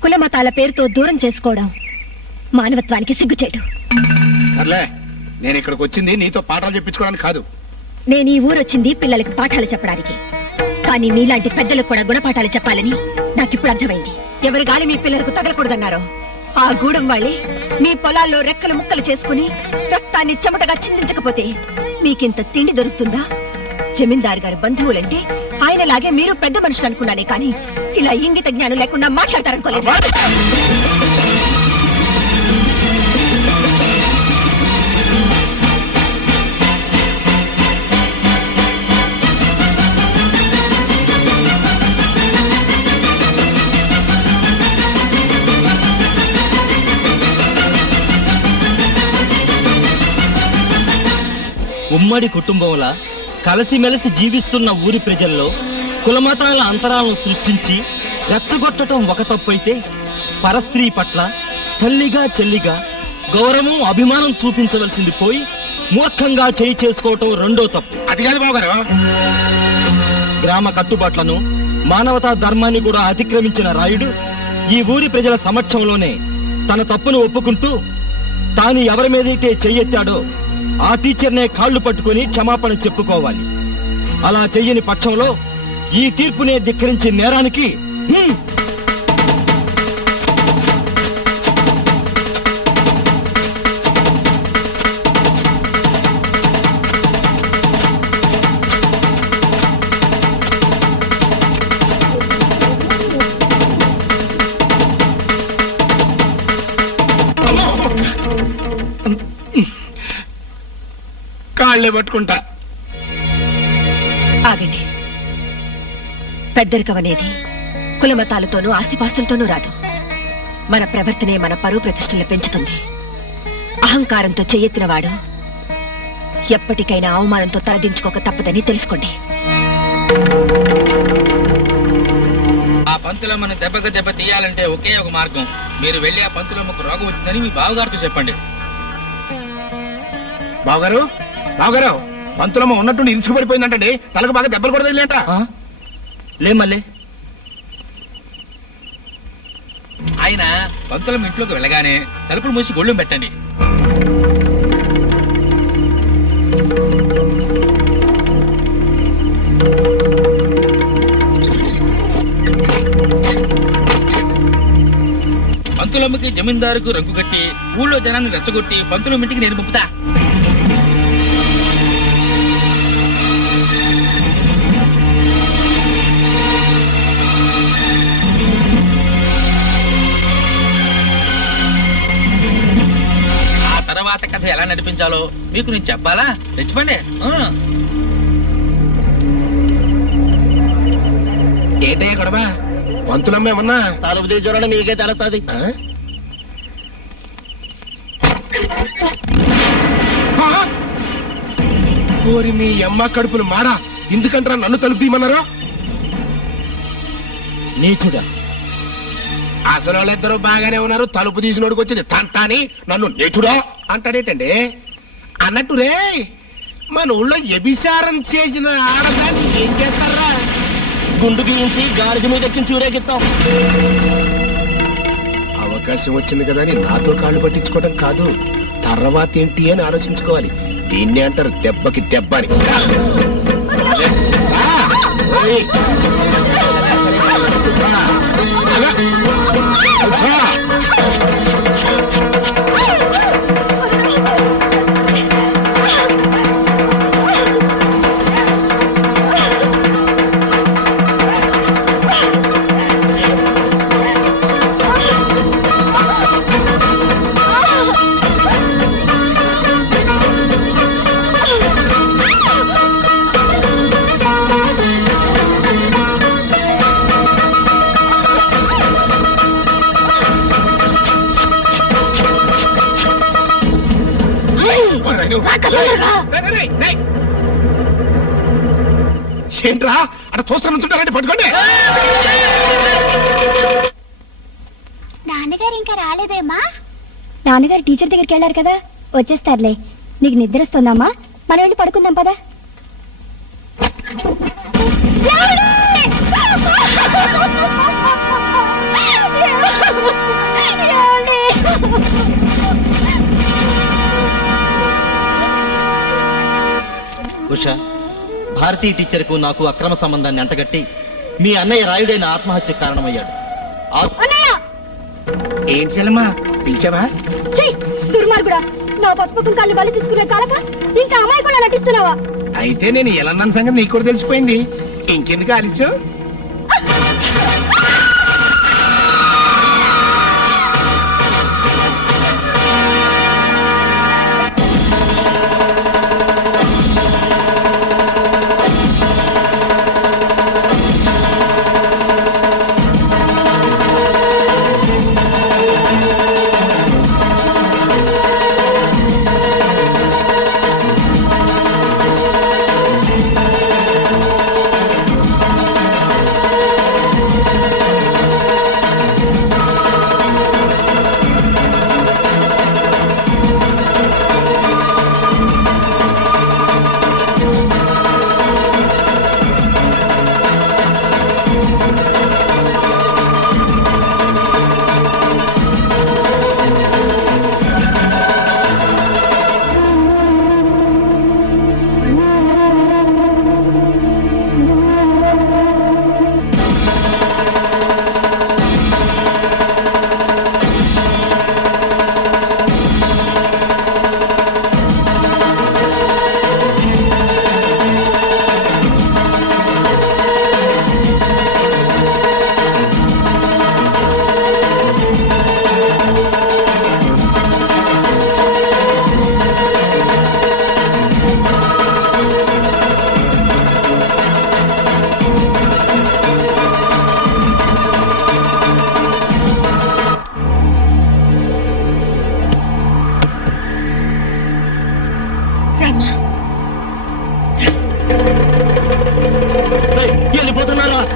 కులమతాల పేరుతో దూరం చేసుకోవడం మానవత్వానికి సిగ్గుచేటు. సర్లే, నేను ఇక్కడికి వచ్చింది నీతో పాఠాలు చెప్పించుకోవడానికి కాదు. నేను ఈ ఊరొచ్చింది పిల్లలకు పాఠాలు చెప్పడానికి. కానీ మీలాంటి పెద్దలకు కూడా గుణపాఠాలు చెప్పాలని నాకిప్పుడు అర్థమైంది. ఎవరి గాలి మీ పిల్లలకు తగలకూడదన్నారో ఆ గూడెం వాళ్ళే మీ పొలాల్లో రెక్కలు ముక్కలు చేసుకుని రక్తాన్ని చెమటగా చిందించకపోతే మీకింత తిండి దొరుకుతుందా? జమీందారు గారి బంధువులంటే ఆయనలాగే మీరు పెద్ద మనుషులు అనుకున్నానే కానీ ఇలా ఇంగిత జ్ఞానం లేకుండా మాట్లాడతారనుకోలేదు. ఉమ్మడి కుటుంబంలా కలిసిమెలిసి జీవిస్తున్న ఊరి ప్రజల్లో కులమతాల అంతరాలను సృష్టించి రెచ్చగొట్టడం ఒక తప్పైతే పరస్త్రీ పట్ల తల్లిగా చెల్లిగా గౌరవం అభిమానం చూపించవలసింది పోయి మూర్ఖంగా చేయి చేసుకోవటం రెండో తప్పు. అది కాదు బావగారు. గ్రామ కట్టుబాట్లను మానవతా ధర్మాన్ని కూడా అతిక్రమించిన రాయుడు ఈ ఊరి ప్రజల సమక్షంలోనే తన తప్పును ఒప్పుకుంటూ తాను ఎవరి మీదైతే చెయ్యెత్తాడో ఆ టీచర్నే కాళ్లు పట్టుకుని క్షమాపణ చెప్పుకోవాలి. అలా చెయ్యని పక్షంలో ఈ తీర్పునే ధిక్కరించే నేరానికి కాళ్ళే పట్టుకుంటా. ఆగండి. పెద్దరికం అనేది కులమతాలతోనూ ఆస్తిపాస్తులతోనూ రాదు. మన ప్రవర్తనే మన పరువు ప్రతిష్టలు పెంచుతుంది. అహంకారంతో చెయ్యెత్తినవాడు ఎప్పటికైనా అవమానంతో తలదించుకోక తప్పదని తెలుసుకోండి. ఆ పంతులమ్మని దెబ్బకు దెబ్బ తీయాలంటే ఒకే ఒక మార్గం. మీరు వెళ్లి ఆ పంతులమ్మకు రోగం వచ్చిందని మీ బావగారితో చెప్పండి. బావగారు, బావగారు, పంతులమ్మ ఉన్నట్టుండి ఇరుచుకుపడిపోయిందంటండి. తలకు బాగా దెబ్బలు కూడా తగిలేంట. లేమల్లే. ఆయన పంతులమ్మ ఇంట్లోకి వెళ్ళగానే తలుపులు మూసి గొళ్ళెం పెట్టండి. పంతులమ్మకి జమీందారుకు రంగు కట్టి ఊళ్ళో జనాన్ని రెచ్చగొట్టి పంతులమ్మ ఇంటికి నేను పంపుతా. ఆ తర్వాత కథ ఎలా నడిపించాలో మీకు నేను చెప్పాలా? తెచ్చిపండి. ఏంటయ్యా గొడవ? పంతులమ్మ ఏమన్నా తలుపు తీసి చూడండి, మీకే తెలుస్తుంది. ఓరి మీ అమ్మ కడుపులు మాడా, ఎందుకంటారా నన్ను తలుపు తీయమన్నారు? నీచుడా, అసలు వాళ్ళిద్దరూ బాగానే ఉన్నారు. తలుపు తీసినోడికి వచ్చింది తంటాని నన్ను నీచుడా అంటాడేటండి. అన్నట్టు రే, మన ఊళ్ళో వ్యభిచారం చేసిన ఆడదాన్ని ఏం చేస్తారా? గుండు గీయించి గాడిద మీద ఎక్కించి ఊరేగిస్తాం. అవకాశం వచ్చింది కదా అని నాతో కాళ్ళు పట్టించుకోవడం కాదు, తర్వాత ఏంటి అని ఆలోచించుకోవాలి. దీన్ని అంటారు దెబ్బకి దెబ్బ అని. ఏంట్రా అక్కడ చూస్తానంటుంటారంటే పట్టుకోండి. నాన్నగారు ఇంకా రాలేదేమా? నాన్నగారు టీచర్ దగ్గరికి వెళ్ళారు కదా, వచ్చేస్తారులే. నీకు నిద్ర వస్తుందమ్మా, మనం వెళ్ళి పడుకుందాం పదా. ఉషా, భారతీయ టీచర్కు నాకు అక్రమ సంబంధాన్ని అంటగట్టి మీ అన్నయ్య రాయుడైన ఆత్మహత్య కారణమయ్యాడు. ఏం చెల్లమ్మా పిలిచావా? దుర్మార్గుడా, నా పసుపు కుంకాలు బలి తీసుకునే కాలక ఇంకా అమ్మాయి కూడా నటిస్తున్నావా? అయితే నేను ఎలా అన్న సంగతి నీకు కూడా తెలిసిపోయింది. ఇంకెందుకు ఆలించు?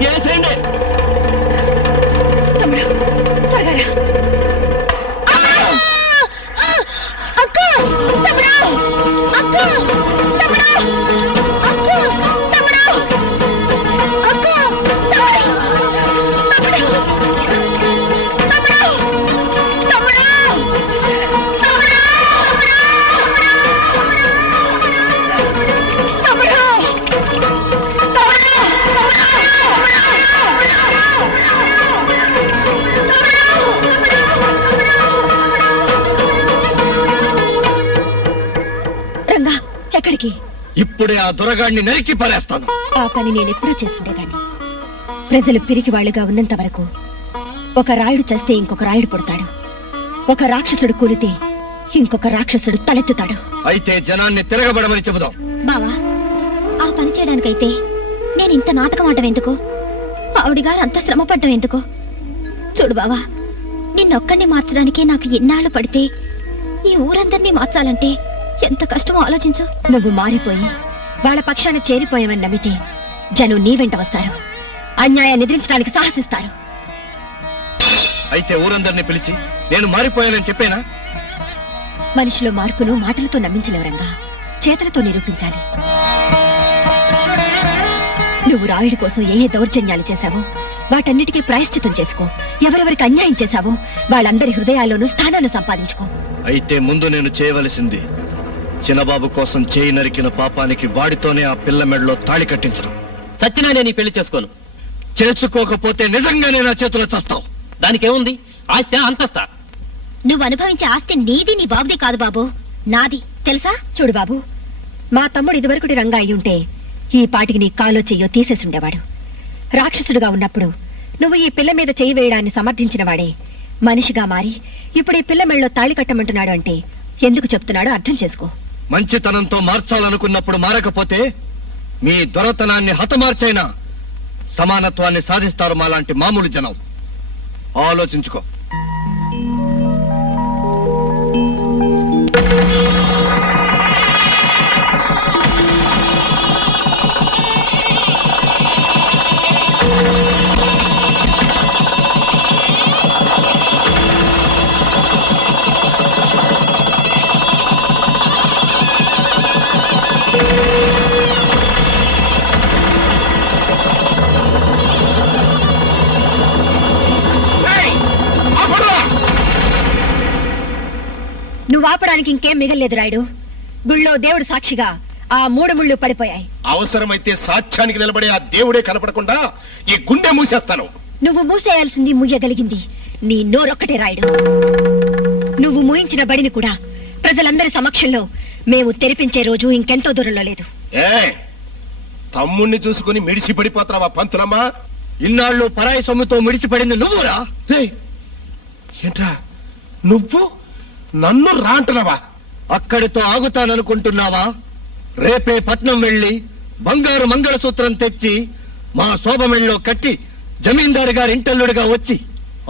ఏసేయండి. తమ్ముడు త్వరగా రా. ఎక్కడికి? ఇప్పుడే ఆ దొరగాడిని నరికి పారేస్తాను. ఆ పని నేనెప్పుడూ చేసుండేదాన్ని. ప్రజలు పిరికి వాళ్ళుగా ఉన్నంత వరకు ఒక రాయుడు చేస్తే ఇంకొక రాయుడు పుడతాడు, ఒక రాక్షసుడు కూలితే ఇంకొక రాక్షసుడు తలెత్తుతాడు. అయితే జనాన్ని తిరగబడమని చెబుదాం. బావా, ఆ పని చేయడానికైతే నేను ఇంత నాటకం ఆడటం ఎందుకు? ఆవిడిగారు అంత శ్రమ పడ్డం ఎందుకు? చూడు బావా, నిన్నొక్కడిని మార్చడానికి నాకు ఎన్నాళ్ళు పడితే ఈ ఊరందరినీ మార్చాలంటే ఎంత కష్టమో ఆలోచించు. నువ్వు మారిపోయి వాళ్ళ పక్షాన చేరిపోయావని నమ్మితే జనం నీ వెంట వస్తారు, అన్యాయాన్ని ఎదిరించడానికి సాహసిస్తారు. అయితే ఊరందరినీ పిలిచి నేను మారిపోయానని చెప్పేనా? మనిషిలో మార్పును మాటలతో నమ్మించలేవరంగా, చేతలతో నిరూపించాలి. నువ్వు రాయుడి కోసం ఏ దౌర్జన్యాలు చేశావో వాటన్నిటికీ ప్రాయశ్చితం చేసుకో. ఎవరెవరికి అన్యాయం చేశావో వాళ్ళందరి హృదయాల్లోనూ స్థానాన్ని సంపాదించుకో. అయితే ముందు నేను చేయవలసింది చిన్నబాబు కోసం చేయి నరికిన పాపానికి వాడితోనే ఆ పిల్ల మెడలో తాళి కట్టించడం. చచ్చినా నేను ఈ పెళ్లి చేసుకోను. చేసుకోకపోతే నిజంగానే నా చేతిలో చస్తావు. దానికేముంది? ఆస్తి అంతస్తా. నువ్వు అనుభవించే ఆస్తి నీది, నీ బాబుది కాదు బాబు, నాది. తెలుసా? చూడు బాబు, మా తమ్ముడు ఇదివరకుటి రంగా అయ్యుంటే ఈ పాటికి నీ కాలో చెయ్యో తీసేసుండేవాడు. రాక్షసుడుగా ఉన్నప్పుడు నువ్వు ఈ పిల్ల మీద చెయ్యి వేయడాన్ని సమర్థించిన వాడే మనిషిగా మారి ఇప్పుడు ఈ పిల్ల మెడలో తాళి కట్టమంటున్నాడు అంటే ఎందుకు చెప్తున్నాడో అర్థం చేసుకో. మంచితనంతో మార్చాలనుకున్నప్పుడు మారకపోతే మీ దొరతనాన్ని హతమార్చైనా సమానత్వాన్ని సాధిస్తారు మాలాంటి మామూలు జనం. ఆలోచించుకో. నువ్వు ఆపడానికి ఇంకేం మిగల్లేదు రాయుడు. గుళ్ళో దేవుడు సాక్షిగా ఆ 3 ముళ్ళు పడిపోయాయి. అవసరమైతే సాక్ష్యానికి నిలబడే ఆ దేవుడే కనపడకుండా ఈ గుండె మూసేస్తాను. నువ్వు మూసేయాల్సింది ముయ్యగలిగింది నీ నోరొక్కటే రాయుడు. నువ్వు మూయించిన బడిని కూడా ప్రజలందరి సమక్షంలో మేము తెరిపించే రోజు ఇంకెంతో దూరంలో లేదు. తమ్ముణ్ణి చూసుకుని మిడిసి పడిపోతావా పంతులమ్మా? ఇన్నాళ్ళు పరాయి సొమ్ముతో మిడిసిపడింది నువ్వురా? ఏంట్రా నువ్వు నన్ను రా అంటున్నావా? అక్కడితో ఆగుతాననుకుంటున్నావా? రేపే పట్నం వెళ్లి బంగారు మంగళసూత్రం తెచ్చి మా శోభమెళ్ళలో కట్టి జమీందారు గారి ఇంటల్లుడిగా వచ్చి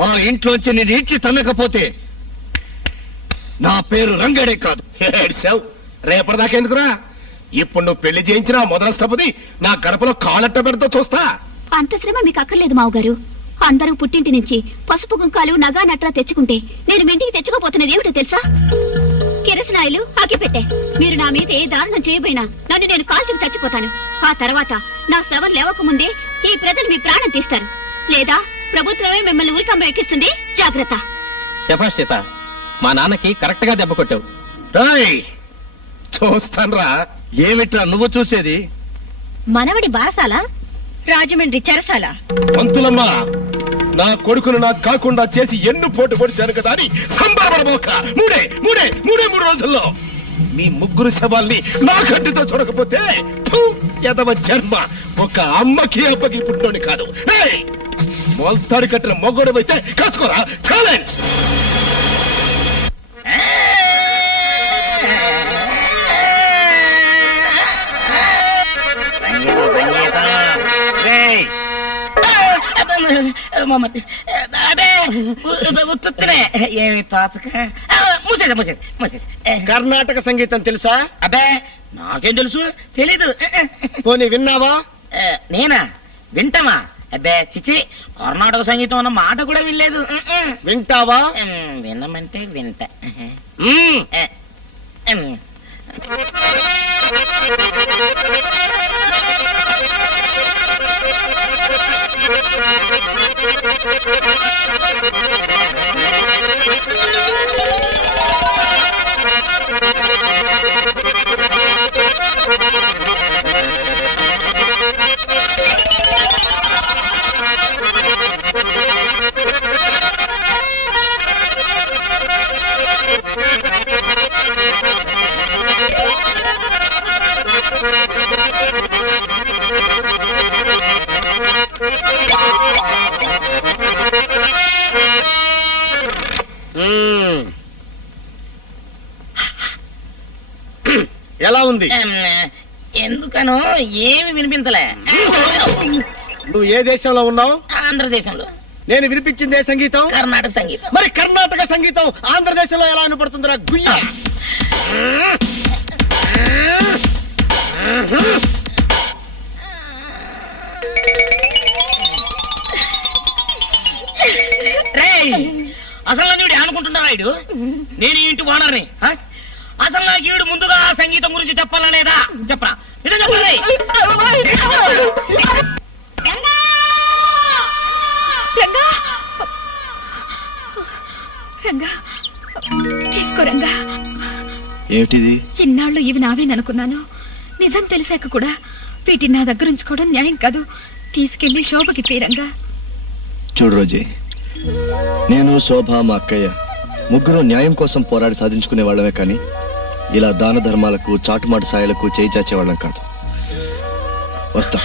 ఆ ఇంట్లోంచి నేను ఇచ్చి తన్నకపోతే నా పేరు రంగడే కాదు. రేపటిదాకెందుకురా? ఇప్పుడు నువ్వు పెళ్లి చేయించిన మొదలష్టపది నా గడపలో కాలట్ట పెడతా చూస్తా. అంత శ్రమ మీకు అక్కర్లేదు మావుగారు. అందరూ పుట్టింటి నుంచి పసుపు కుంకాలు నగా నట్రా తెచ్చుకుంటే నేను మీ ఇంటికి తెచ్చుకోపోతున్నది ఏమిటో తెలుసా? కిరసనాయిలు అగ్గిపెట్టే. మీరు నా మీద ఏ దారుణం చేయబోయినా నన్ను నేను కాల్చుకు చచ్చిపోతాను. ఆ తర్వాత నా శవం లేవకముందే ఈ ప్రజలు మీ ప్రాణం తీస్తారు, లేదా ప్రభుత్వమే మిమ్మల్ని ఉరికమ్మ ఎక్కిస్తుంది. జాగ్రత్త. శభాష్ సీత, మా నాన్నకి కరెక్ట్ గా దెబ్బ కొట్టావు. చూస్తాన్రా. ఏమిట్రా నువ్వు చూసేది? మనవడి బారసాల, రాజమండ్రి చెరసాల. పంతులమ్మా, నా కొడుకును నాకు కాకుండా చేసి ఎన్ను పోటు పొడిచాను కదా అని సంబరపడబోక. మూడే రోజుల్లో మీ ముగ్గురు శవాల్ని నా కట్టితో చూడకపోతే ఎదవ జన్మ ఒక అమ్మకి అప్పకి పుట్టోని కాదు. మొల్తాడి కట్టిన మొగ్గోడు అయితే కాసుకోరా. ఛాలెంజ్. కర్ణాటక సంగీతం తెలుసా? అబ్బే నాకేం తెలుసు, తెలీదు. పోనీ విన్నావా? నేనా? వింటమా? అబ్బే చిచి, కర్ణాటక సంగీతం అన్న మాట కూడా వినలేదు. వింటావా? వినమంటే వింటా. ఎలా ఉంది? ఎందుకనో ఏమి వినిపించలే. నువ్వు ఏ దేశంలో ఉన్నావు? ఆంధ్రదేశంలో. నేను వినిపించింది ఏ సంగీతం? కర్ణాటక సంగీతం. మరి కర్ణాటక సంగీతం ఆంధ్రదేశంలో ఎలా వినపడుతుందిరా గుయ్య? అసలు నన్ను అనుకుంటున్నా రాయుడు, నేను ఈ ఇంటి ఓనర్ని. అసలు నాకు ఈవిడ ముందుగా ఆ సంగీతం గురించి చెప్పాలా లేదా? చెప్పరా, ఇదే చెప్పండి. తీసుకోరంగా. ఏమిటిది? ఇన్నాళ్ళు ఇవి నావేననుకున్నాను. నిజం తెలిసాక కూడా వీటిని నా దగ్గర ఉంచుకోవడం న్యాయం కాదు. తీసుకెళ్లి శోభకి తీరంగా. చూడు రోజీ, నేను, శోభ, మా అక్కయ్య ముగ్గురు న్యాయం కోసం పోరాడి సాధించుకునే వాళ్ళమే కానీ ఇలా దాన ధర్మాలకు, చాటుమాటు సాయాలకు చేయి చాచేవాళ్ళం కాదు. వస్తా.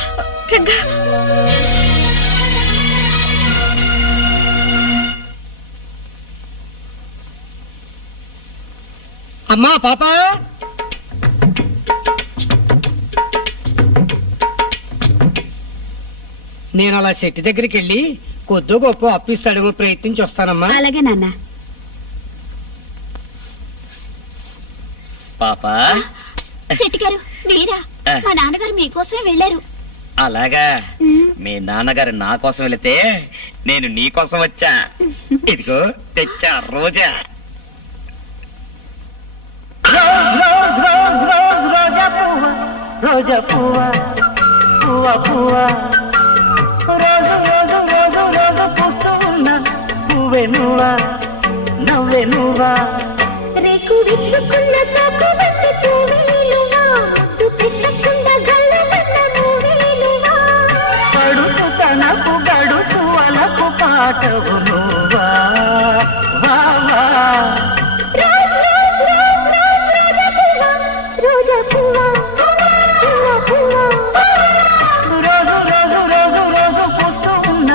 అమ్మా పాప, నేను అలా చెట్టు దగ్గరికి వెళ్ళి కొద్దో గొప్ప అప్పిస్తాడేమో ప్రయత్నించి వస్తానమ్మా. అలాగే నాన్న. పాపా, శెట్టి గారు, వీరా, మా నాన్నగారు మీకోసమే వెళ్ళారు. అలాగా? మీ నాన్నగారు నా కోసం వెళితే నేను నీ కోసం వచ్చా. ఇదిగో తెచ్చా రోజా. రోజా పువ్వా, పువ్వా పువ్వా, రోజు రోజు రోజు రోజు పూస్తూ ఉన్న పువ్వే నువ్వా, నవ్వే నువ్వా, రేకు విచ్చుకున్న సాకు బట్టి పువ్వే నువ్వా, ముద్దు పెట్టకుండా గల్లమన్న పువ్వే నువ్వా, పడుచు తనకు గడుసు అలకు పాటవు నువ్వా, వా వా. రోజా పువ్వా, పువ్వా పువ్వా, రోజు రోజు రోజు రోజు పూస్తూ ఉన్న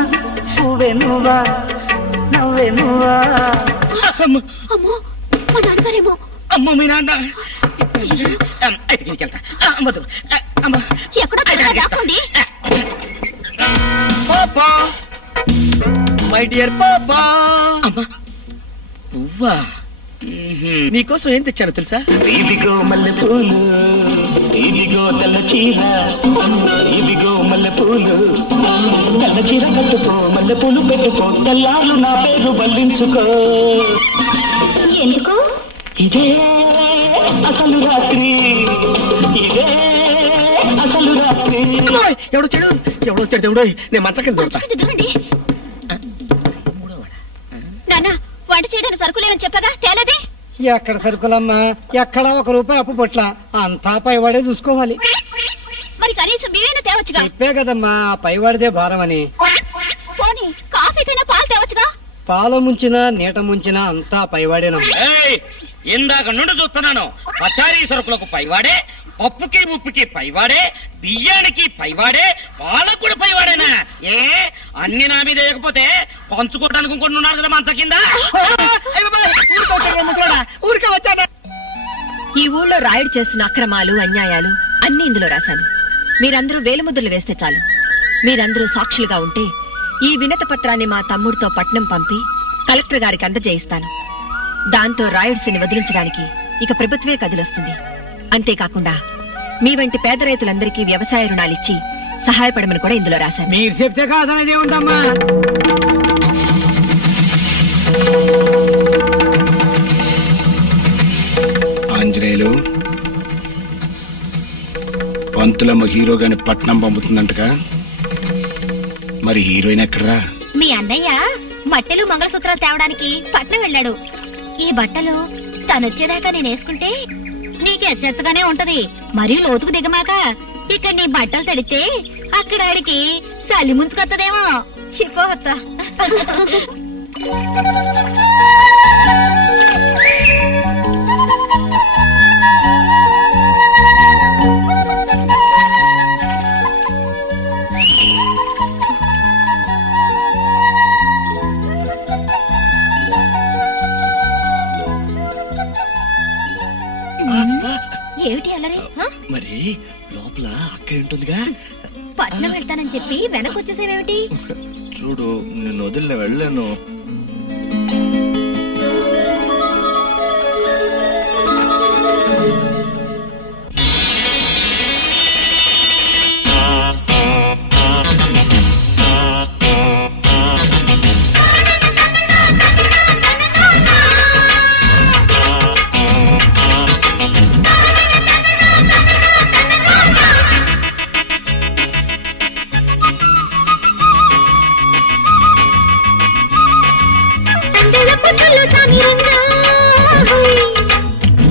పువ్వే నువ్వా, నవ్వే నువ్వా. అమ్మో, మా నాన్నగారేమో. అమ్మో, మీ నాన్న. ఎక్కడో దాక్కోండి. పాపా, మై డియర్ పాపా. పువ్వా, నీకోసం ఏం తెచ్చాను తెలుసా? ఇదిగో మల్లె పూలు, ఇదిగో తెల్ల చీర, ఇదిగో మల్లె పూలు, తెల్ల చీర కట్టుకో, మల్లె పూలు పెట్టుకో, తెల్లారు నా పేరు బల్లించుకో. ఎందుకు? ఇదే అసలు రాత్రి, ఇదే అసలు రాత్రి. ఎవడో చెడు, ఎవడో చెడు దేవుడు. నేను మంట కింద దొరుకుతా. నాన్న, వంట చేయడానికి సరుకులేమని చెప్పగా తేలేదే? ఎక్కడ సరుకులమ్మా, ఎక్కడ ₹1 అప్పు పొట్ల, అంతా పైవాడే చూసుకోవాలి. మరి కనీసం బియ్యైనా తేవచ్చుగా. చెప్పే కదమ్మా, పైవాడిదే భారం అని. పోనీ కాఫీకైనా పాలు తేవచ్చుగా. పాలు ముంచినా నీట ముంచినా అంతా పైవాడేనమ్మా. ఇందాక నుండి చూస్తున్నాను, పచారీ సరుకులకు పైవాడే, పప్పుకి ఉప్పుకి పైవాడే, బియ్యానికి పైవాడే, పాలకు కూడా పైవాడేనా? ఏ అన్ని నా మీద వేయకపోతే పంచుకోవడానికి ఇంకొన్ని ఉన్నారు కదా మంచ కింద. ఊరికే వచ్చాడా? ఈ ఊళ్ళో రాయుడు చేసిన అక్రమాలు, అన్యాయాలు అన్ని ఇందులో రాశాను. మీరందరూ వేలుముద్రలు వేస్తే చాలు. మీరందరూ సాక్షులుగా ఉంటే ఈ వినత పత్రాన్ని మా తమ్ముడితో పట్నం పంపి కలెక్టర్ గారికి అందజేయిస్తాను. దాంతో రాయుడ్స్ని వదిలించడానికి ఇక ప్రభుత్వే కదిలొస్తుంది. అంతేకాకుండా మీ వంటి పేద రైతులందరికీ వ్యవసాయ రుణాలిచ్చి సహాయపడమని కూడా ఇందులో రాశాను. మీరు చెప్తే కాదనేది ఏముందమ్మా. ఆంజనేయులు, పంతులమ్మ హీరోగాని పట్నం పంపుతుందంటగా, మరి హీరోయిన్ ఎక్కడరా? మీ అన్నయ్య మట్టెలు మంగళసూత్రాలు తేవడానికి పట్నం వెళ్ళాడు. ఈ బట్టలు తనొచ్చేదాకా నేను వేసుకుంటే నీకు ఎచ్చెత్తగానే ఉంటది. మరీ లోతుకు దిగమాక. ఇక్కడ నీ బట్టలు తడితే అక్కడ ఆడికి చలి ముంచుకొత్తదేమో. చిపోవత్త. ఏమిటి అల్లరి? మరి లోపల అక్క ఉంటుందిగా. పట్నం వెళ్తానని చెప్పి వెనకొచ్చేసేవేమిటి? చూడు, నిన్ను వదిలిన వెళ్ళాను.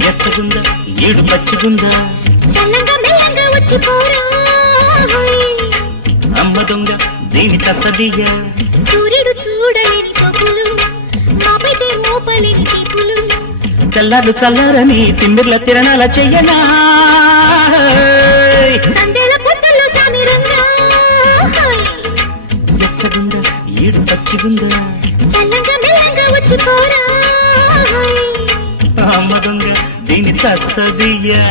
ఎచ్చగుందా ఏడు పచ్చిగుందా అమ్మ దొంగ దేని తసదియ్యా సూర్యుడు చూడలేని పప్పులు మాపైతే మోపలేని తీపులు తెల్లారు చల్లారని తిమ్మిర్ల తిరణాల చెయ్యనా సందేల పొట్టల్లో సామిరంగా ఎచ్చగుందా ఏడు పచ్చిగుందా చల్లంగా మెల్లంగా వచ్చిపోరా అమ్మ దొంగ దీని తసదియ్యా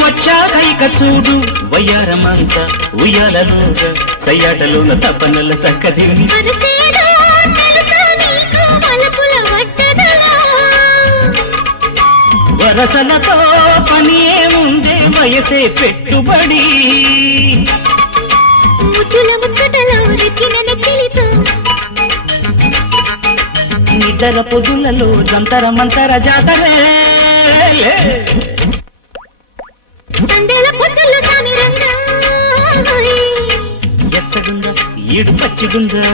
వచ్చాక చూడు వయ్యారమంత ఉయ్యాలలోగా సయ్యాటలోన తపనల తక్కదిని వరసలతో పని ఏముందే వయసే పెట్టుబడి నిద్ర పొదులలో జంతర మంతర జాతరే ఎచ్చగుందా ఏడు పచ్చిగుందా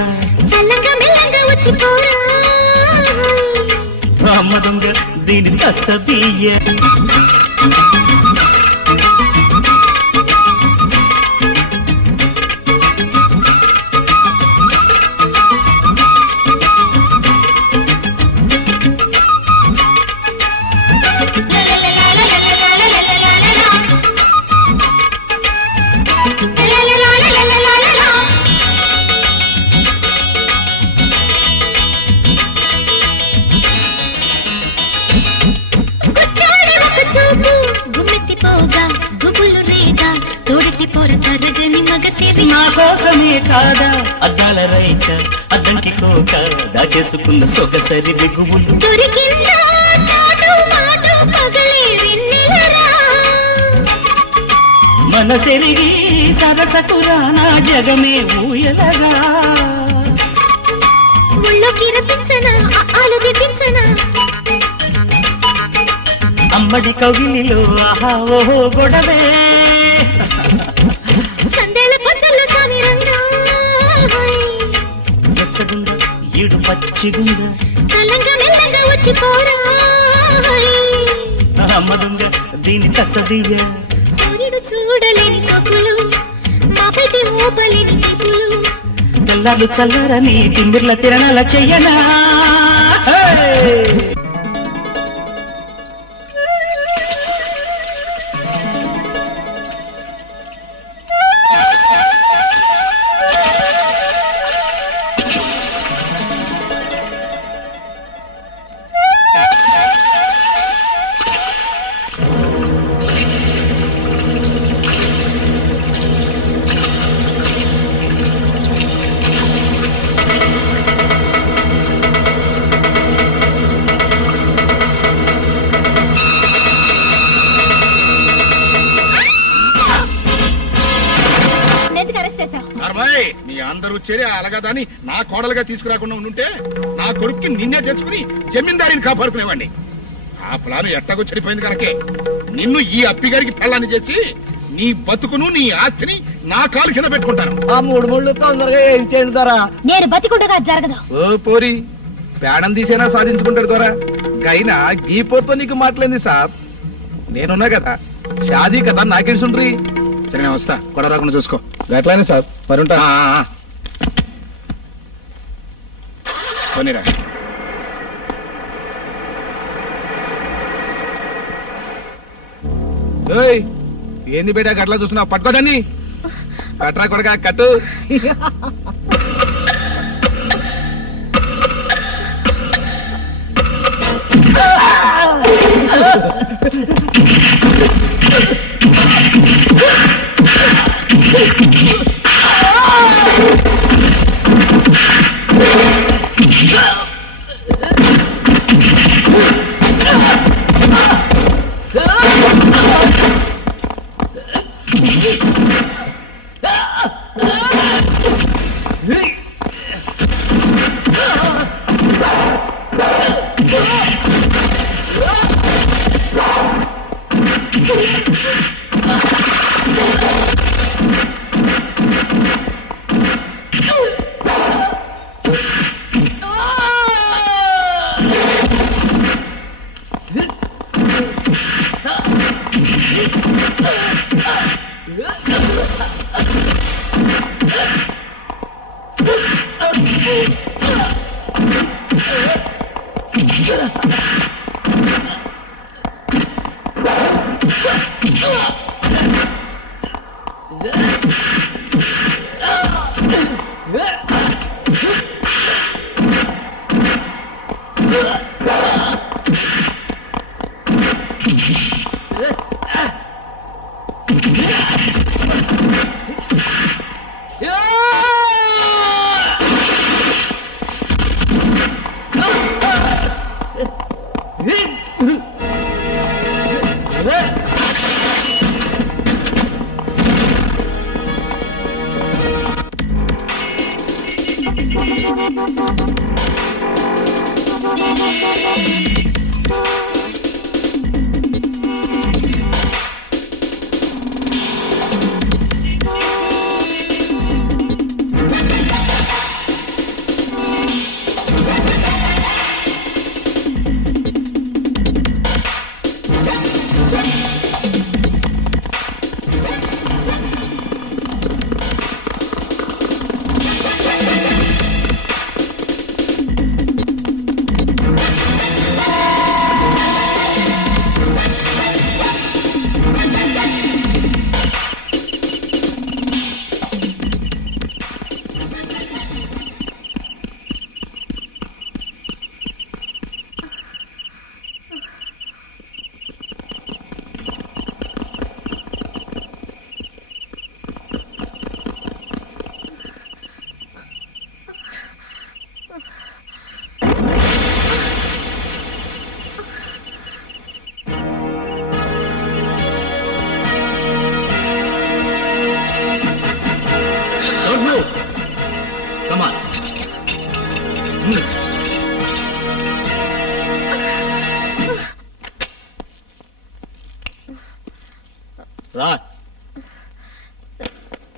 అమ్మ దొంగ దీని తసదియ్య నా కోసమే కాదా అద్దాల రైక అద్దంకి కోక దాచేసుకున్న సొగసరి దిగువులు మనసెరిగి సరసకురా నా జగమే ఊయలగా అమ్మడి కవిలిలో ఆహా ఓహో గొడవే ఎచ్చగుందా ఏడు పచ్చిగుందా అమ్మ దొంగ దీని కసదియ్య సూర్యుడు చూడ చూడలేని సొక్కులు మాపైతే ఊపలేని నిప్పులు చల్లాలు చల్లరని తిమ్మిర్ల తిరణాల చెయ్యనా మీ అందరూ చేరి అలాగదాని నా కోడలుగా తీసుకురాకుండా ఉంటే నా కొడుక్కి నిన్నే తెచ్చుకుని జమీందారిని కాపాడుకునేవాడిని. ఆ ప్లాను ఎట్టగో చెడిపోయింది కనుకే నిన్ను ఈ అప్పిగారికి పెళ్ళాన్ని చేసి నీ బతుకును నీ ఆస్తిని నా కాలు కింద పెట్టుకుంటాను. ఆ 3 ముళ్ళు తొందరగా ఏం చేస్తారా? నేను బతికుండగా జరగదు. ఓ పోరి ప్రాణం తీసేనా సాధించుకుంటాడు దొరా గైనా గీ పోతో నీకు మాట్లాడింది సాబ్. నేనున్నా కదా షాదీ కదా నాకేసుండ్రి. సరే నేను వస్తా, గొడవ రాకుండా చూసుకో. గట్లానే సాబ్ మరి ఉంటా. పోనీరా. ఏంది బేటా గట్లా చూస్తున్నావు? పట్టుకోదాన్ని కట్రా కొడగా కట్టు.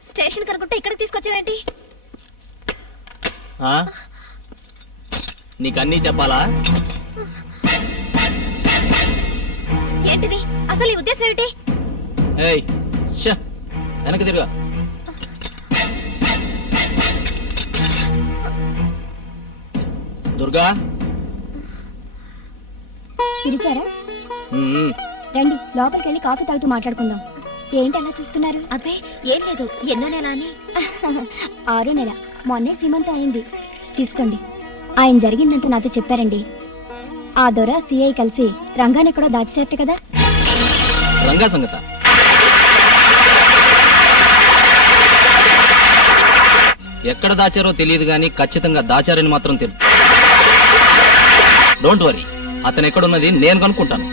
స్టేషన్ కనుకుంటే ఇక్కడ తీసుకొచ్చావేంటి? నీకన్నీ చెప్పాలా? ఏంటిది అసలు ఈ ఉద్దేశం ఏమిటి? ఏయ్ వెనక తిరుగా. దుర్గా పిలిచారా? రండి లోపలికి వెళ్ళి కాఫీ తాగుతూ మాట్లాడుకుందాం. ఏంటి అలా చూస్తున్నారు? అబ్బే ఏం లేదు, ఎన్నో నెల అని. 6వ నెల, మొన్నే సీమంతం అయింది. తీసుకోండి. ఆయన జరిగిందంతా నాతో చెప్పారండి. ఆ దొర సిఐ కలిసి రంగాన్ని ఎక్కడో దాచేసేట కదా. రంగా సంగత ఎక్కడ దాచారో తెలియదు గాని ఖచ్చితంగా దాచారని మాత్రం తెలుసు. డోంట్ వరీ, అతను ఎక్కడున్నది నేను కనుక్కుంటాను.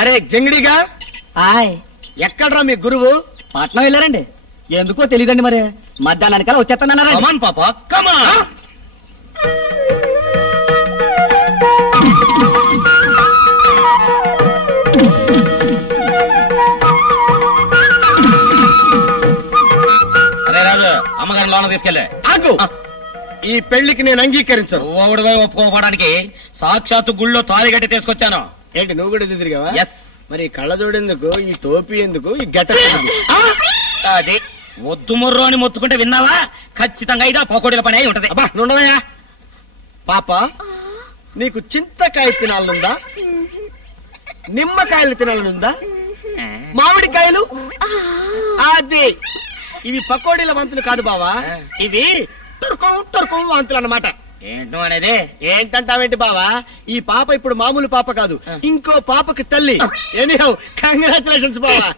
అరే జంగిడిగా, ఎక్కడ్రా మీ గురువు? పట్నం వెళ్ళారండి. ఎందుకో తెలియదండి, మరి మధ్యాహ్నానికల్లా వచ్చేస్తానన్నారా? కమాన్ పాప కమాన్. అరే రాజు, అమ్మగారిని లోన తీసుకెళ్ళే. ఆగు, ఈ పెళ్లికి నేను అంగీకరించను. ఓడిపోయి ఒప్పుకోవడానికి సాక్షాత్తు గుళ్ళో తాళి గట్టి తీసుకొచ్చాను. ఏంటి నువ్వు కూడా తిరిగావా? ఎస్. మరి ఈ కళ్ళజోడెందుకు, ఈ టోపీ ఎందుకు, ఈ గెట? అది వద్దు మొర్రు అని మొత్తుకుంటే విన్నావా? ఖచ్చితంగా ఇది పకోడీల పని అయి ఉంటది. అబ్బా నుండవయ్యా. పాప, నీకు చింతకాయ తినాలనుందా? నిమ్మకాయలు తినాలనుందా? మామిడికాయలు? అది ఇవి పకోడీల వంతులు కాదు బావా, ఇవి టర్కం టర్కం వంతులు అన్నమాట. ఏంటో అనేది? ఏంటంటావేంటి బావా, ఈ పాప ఇప్పుడు మామూలు పాప కాదు, ఇంకో పాపకి తల్లి. ఎనీహౌ కంగ్రాచులేషన్స్ బావా.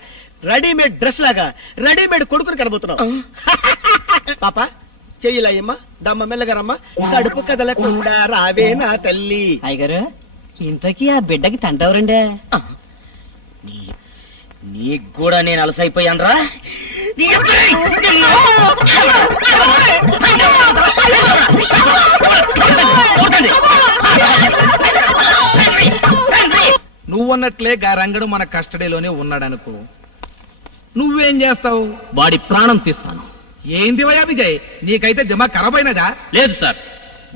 రెడీమేడ్ డ్రెస్ లాగా రెడీమేడ్ కొడుకుని కనబోతున్నావు. పాప చెయ్యిలాయమ్మా, దమ్మ మెల్లగారమ్మా, కడుపు కదలకుండా రావే నా తల్లి. అయ్యగారు, ఇంతకీ ఆ బిడ్డకి తంటెవరండి? నీకు కూడా నేను అలసైపోయాను రా. నువ్వన్నట్లే గా రంగడు మన కస్టడీలోనే ఉన్నాడనుకో, నువ్వేం చేస్తావు? వాడి ప్రాణం తీస్తాను. ఏందివయ్యా విజయ్, నీకైతే దిమాగ్ ఖరాబ్ అయినదా? లేదు సార్,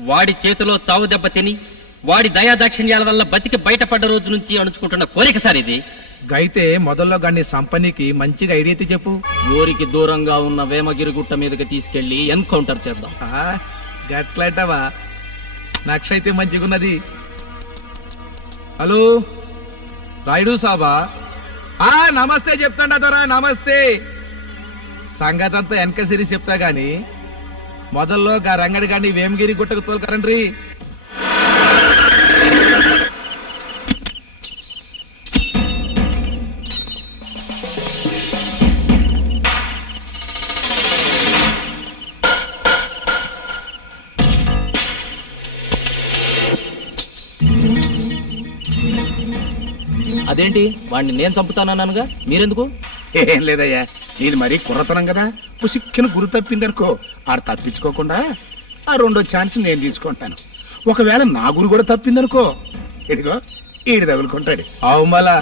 వాడి చేతిలో చావు దెబ్బ తిని వాడి దయాదాక్షిణ్యాల వల్ల బతికి బయటపడ్డ రోజు నుంచి అణుచుకుంటున్న కోరిక సార్ ఇది. గైతే మొదల్లో గాని సంపనికి మంచిగా ఐడియా చెప్పు. ఊరికి దూరంగా ఉన్న వేమగిరి గుట్ట మీదకి తీసుకెళ్లి ఎన్కౌంటర్ చేద్దాం. గట్లయితవా? నక్షైతే మంచిగున్నది. హలో రాయుడు సాబా, నమస్తే చెప్తాండా దొరా, నమస్తే. సంగతంతా వెనక సిరి చెప్తా గాని మొదల్లో గా రంగడి గాని వేమగిరి గుట్టకు తోలుకరండ్రి. అదేంటి, వాడిని నేను చంపుతానన్నానుగా, మీరెందుకు? ఏం లేదయ్యా, నేను మరీ కుర్రతనం కదా, పుసిక్కిన గురి తప్పిందనుకో, ఆడు తప్పించుకోకుండా ఆ రెండో ఛాన్స్ నేను తీసుకుంటాను. ఒకవేళ నా గురి కూడా తప్పిందనుకో, ఇదిగో ఈడు తగులుకుంటాడు. అవు మళ్ళా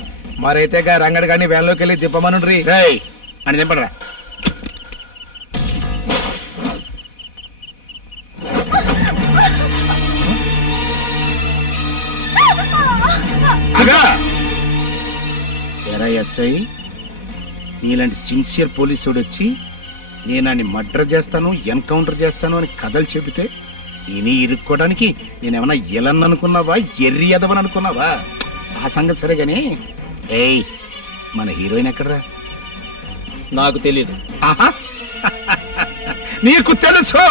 మరైతే గా రంగడి గాని వ్యాన్లోకి వెళ్ళి దిప్పమనుండ్రి అని దింపడరా. ఎరా ఎస్ఐ, నీలాంటి సిన్సియర్ పోలీసుడు వచ్చి నేనాన్ని మర్డర్ చేస్తాను, ఎన్కౌంటర్ చేస్తాను అని కథలు చెబితే ఈయన ఇరుక్కోవడానికి నేనేమన్నా ఎలన్ అనుకున్నావా, ఎర్రి ఎదవని అనుకున్నావా? ఆ సంగతి సరే గాని, ఏయ్ మన హీరోయిన్ ఎక్కడరా? నాకు తెలియదు. ఆహా, నీకు తెలుసు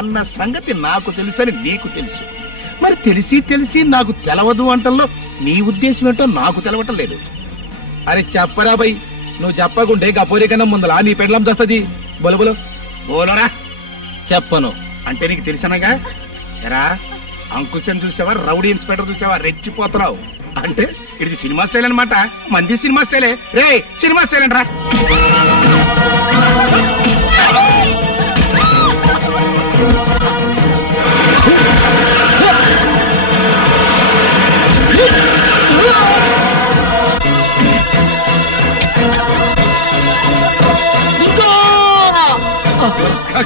అన్న సంగతి నాకు తెలుసని నీకు తెలుసు. మరి తెలిసి తెలిసి నాకు తెలవదు అంటల్లో నీ ఉద్దేశం ఏంటో నాకు తెలవటం లేదు. అరే చెప్పరా బై, నువ్వు చెప్పకుంటే గపోరి కన్నా ముందలా నీ పెండ్లం దస్తది. బొలబులు బోలరా. చెప్పను అంటే నీకు తెలిసినగా. ఎరా అంకుశం చూసావా, రౌడీ ఇన్స్పెక్టర్ చూసావా, రెచ్చిపోతున్నావు. అంటే ఇది సినిమా స్టైల్ అనమాట, మంది సినిమా స్టైలే. రే సినిమా స్టైల్ అంటరా.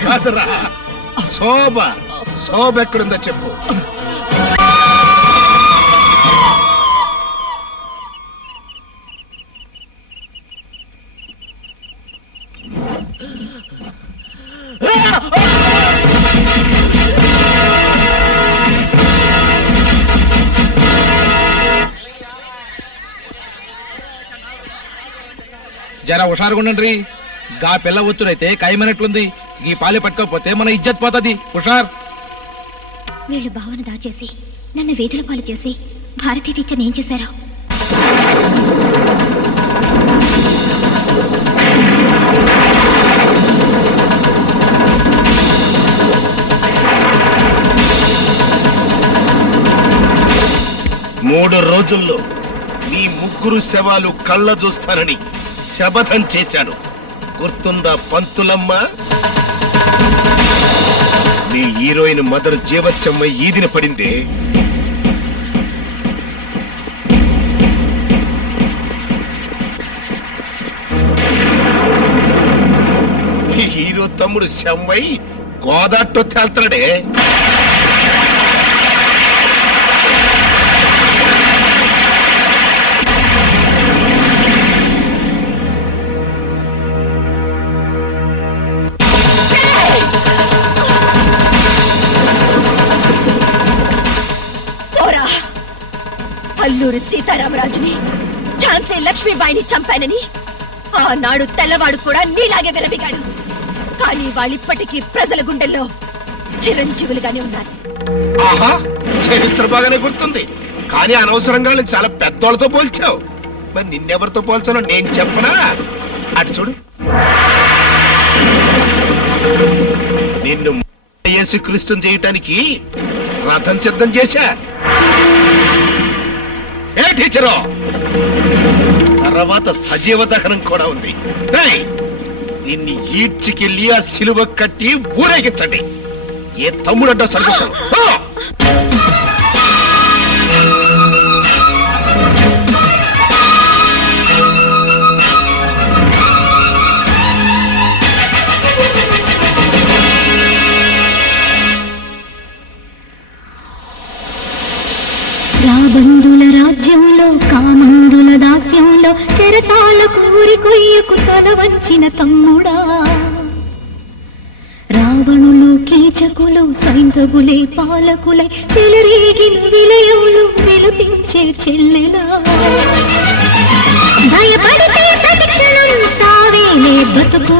కాదురా, శోభ. శోభ ఎక్కడుందో చెప్పు. జర హుషారుగుండండి. గా పిల్ల వచ్చుడైతే ఖాయమైనట్లుంది. ఈ పాలే పట్టుకోకపోతే మన ఇజ్జత్ పోతుంది. హుషార్. వీళ్ళు భావన దాచేసి నన్ను వేదుల పాలు చేసి భారతీ టీచర్ ఏం చేశారో. మూడు రోజుల్లో మీ ముగ్గురు శవాలు కళ్ళ చూస్తానని శపథం చేశాను. గుర్తుందా పంతులమ్మ? మీ హీరోయిన్ మదర్ జీవచ్చమ్మ ఈదిన పడిందే. మీ హీరో తమ్ముడు శమ్మై గోదాట్లో తేల్తాడే. అల్లూరి సీతారామరాజుని ఝాన్సీ లక్ష్మీబాయిని చంపానని ఆనాడు తెల్లవాడు కూడా నీలాగే విలవిగాడు. కానీ వాళ్ళిప్పటికీ ప్రజల గుండెల్లో చిరంజీవులుగానే ఉన్నారు. ఆహా, చరిత్ర బాగానే గుర్తుంది. కానీ అనవసరంగా చాలా పెద్దోళ్ళతో పోల్చావు. మరి నిన్నెవరితో పోల్చానో నేను చెప్పనా? అటు చూడు. నిన్ను యేసుక్రీస్తుని చేయటానికి రథం సిద్ధం చేశా. ఏ టీచరు, తర్వాత సజీవ దహనం కూడా ఉంది. దీన్ని ఈడ్చికెళ్ళి ఆ సిలువ కట్టి ఊరేగించండి. ఏ తమ్ముడంటో సరిపోతాను. రాబందుల రాజ్యంలో కామందుల దాస్యంలో చెరసాల కూరి కొయ్యకు తల వంచిన తమ్ముడా, రావణులు కీచకులు సైంధవులే పాలకులై చెలరేగిన విలయములు విలపించే చెల్లెలా, భయపడితే ప్రతిక్షణం సావేలే బతుకు,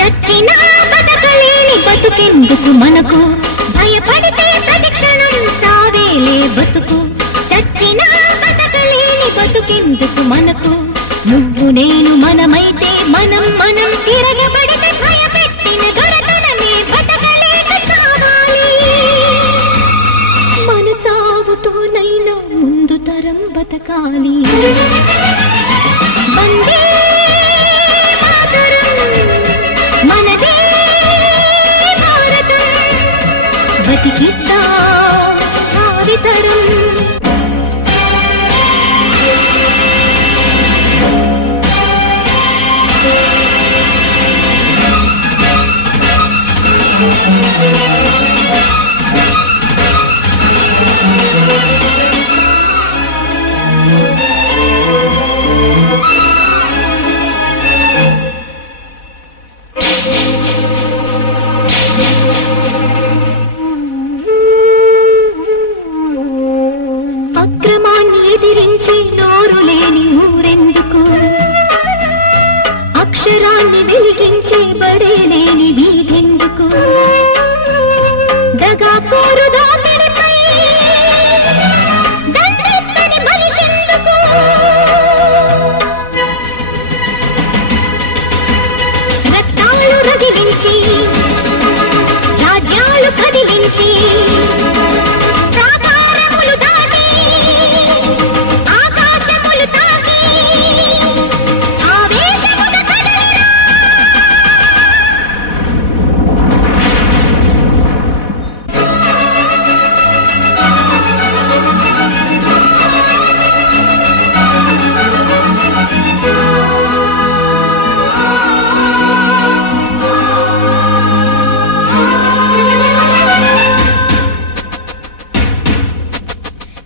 చచ్చినా బతకలేని బతుకెందుకు మనకు, భయపడితే ప్రతిక్షణం సావేలే బతుకు, చచ్చినా బతకలేని బతుకెందుకు మనకు, నువ్వు నేను మనమైతే మనం మనం తిరగబడితే భయపెట్టిన దొరతనమే బతకలేక చావాలి, మన చావుతోనైనా ముందు తరం బతకాలి. వందే మాతరం, మనదే భారతం, బతికిద్దా భావితరం. అక్రమాన్ని ఎదిరించి నోరు లేని ఊరెందుకు, అక్షరాన్ని వెలిగించే బడే లేని వీధెందుకు, దగా కోరు దోపిడిపై దండెత్తని మనిషెందుకు, రక్తాలు రగిలించి రాజ్యాలు కదిలించి ప్రాకారములు దాటి ఆకాశములు తాకి ఆవేశమున కదలిరా.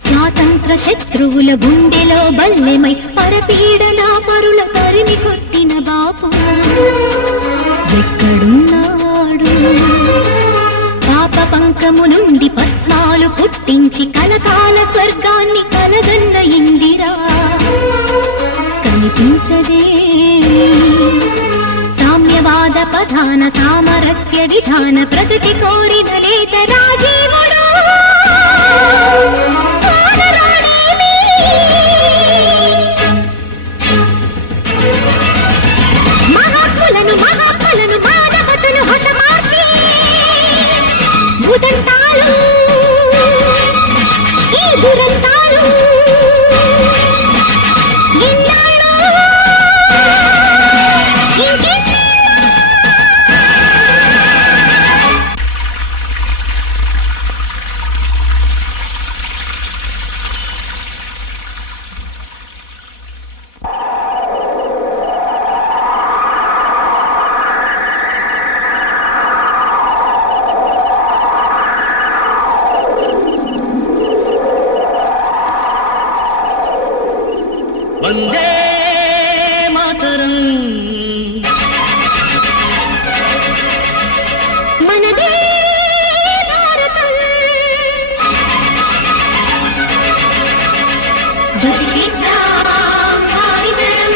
స్వాతంత్ర శత్రువుల గుండెలో బల్లెమై పరపీడన పరుల తరిమి కొట్టిన బాపు ఎక్కడున్నాడు, పాప పంకము నుండి పద్మాలు పుట్టించి కలకాల స్వర్గాన్ని కలగన్న ఇందిరా కనిపించదే. విధాన ప్రగతి కోరిన లేత రాజీవులు మహాత్ములను మహాత్ములను మానవతను హతమార్చి ఉదంతాలు ఈ దురంతాలు వందే మాతరం మనదే భారతం బతికిద్దాం భావితరం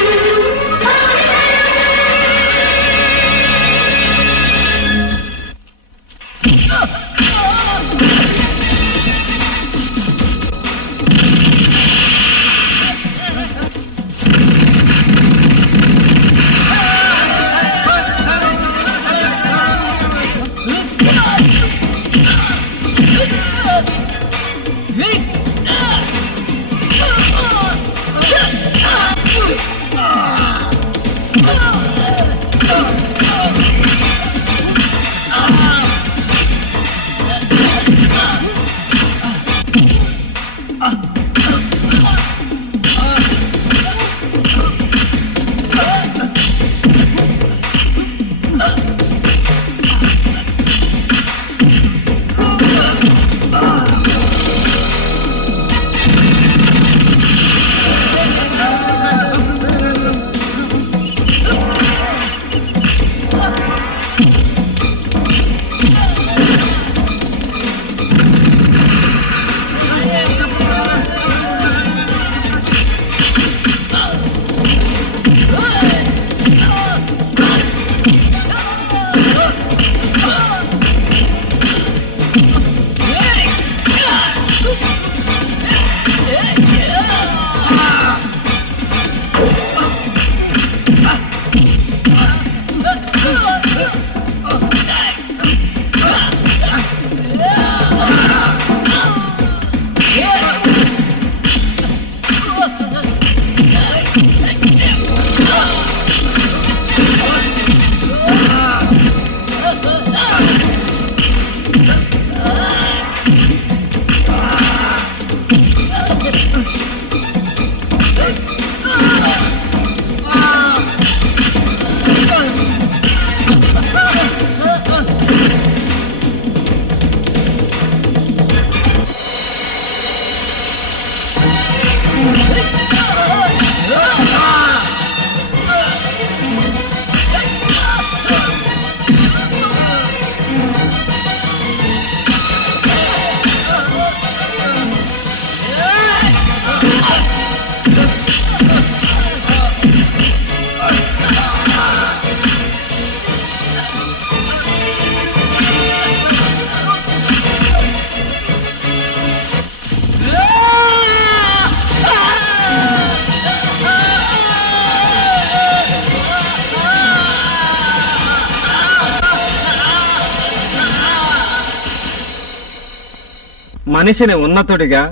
మనిషిని ఉన్నతుడిగా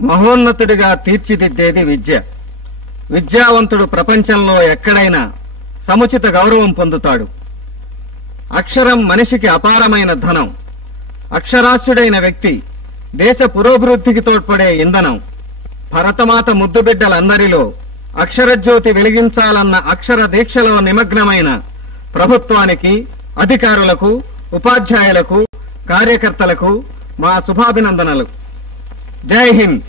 మహోన్నతుడిగా తీర్చిదిద్దేది విద్య. విద్యావంతుడు ప్రపంచంలో ఎక్కడైనా సముచిత గౌరవం పొందుతాడు. అక్షరం మనిషికి అపారమైన ధనం. అక్షరాస్యుడైన వ్యక్తి దేశ పురోభివృద్ధికి తోడ్పడే ఇంధనం. భరతమాత ముద్దుబిడ్డలందరిలో అక్షరజ్యోతి వెలిగించాలన్న అక్షర దీక్షలో నిమగ్నమైన ప్రభుత్వానికి, అధికారులకు, ఉపాధ్యాయులకు, కార్యకర్తలకు మా శుభాభినందనలు. జై హింద్.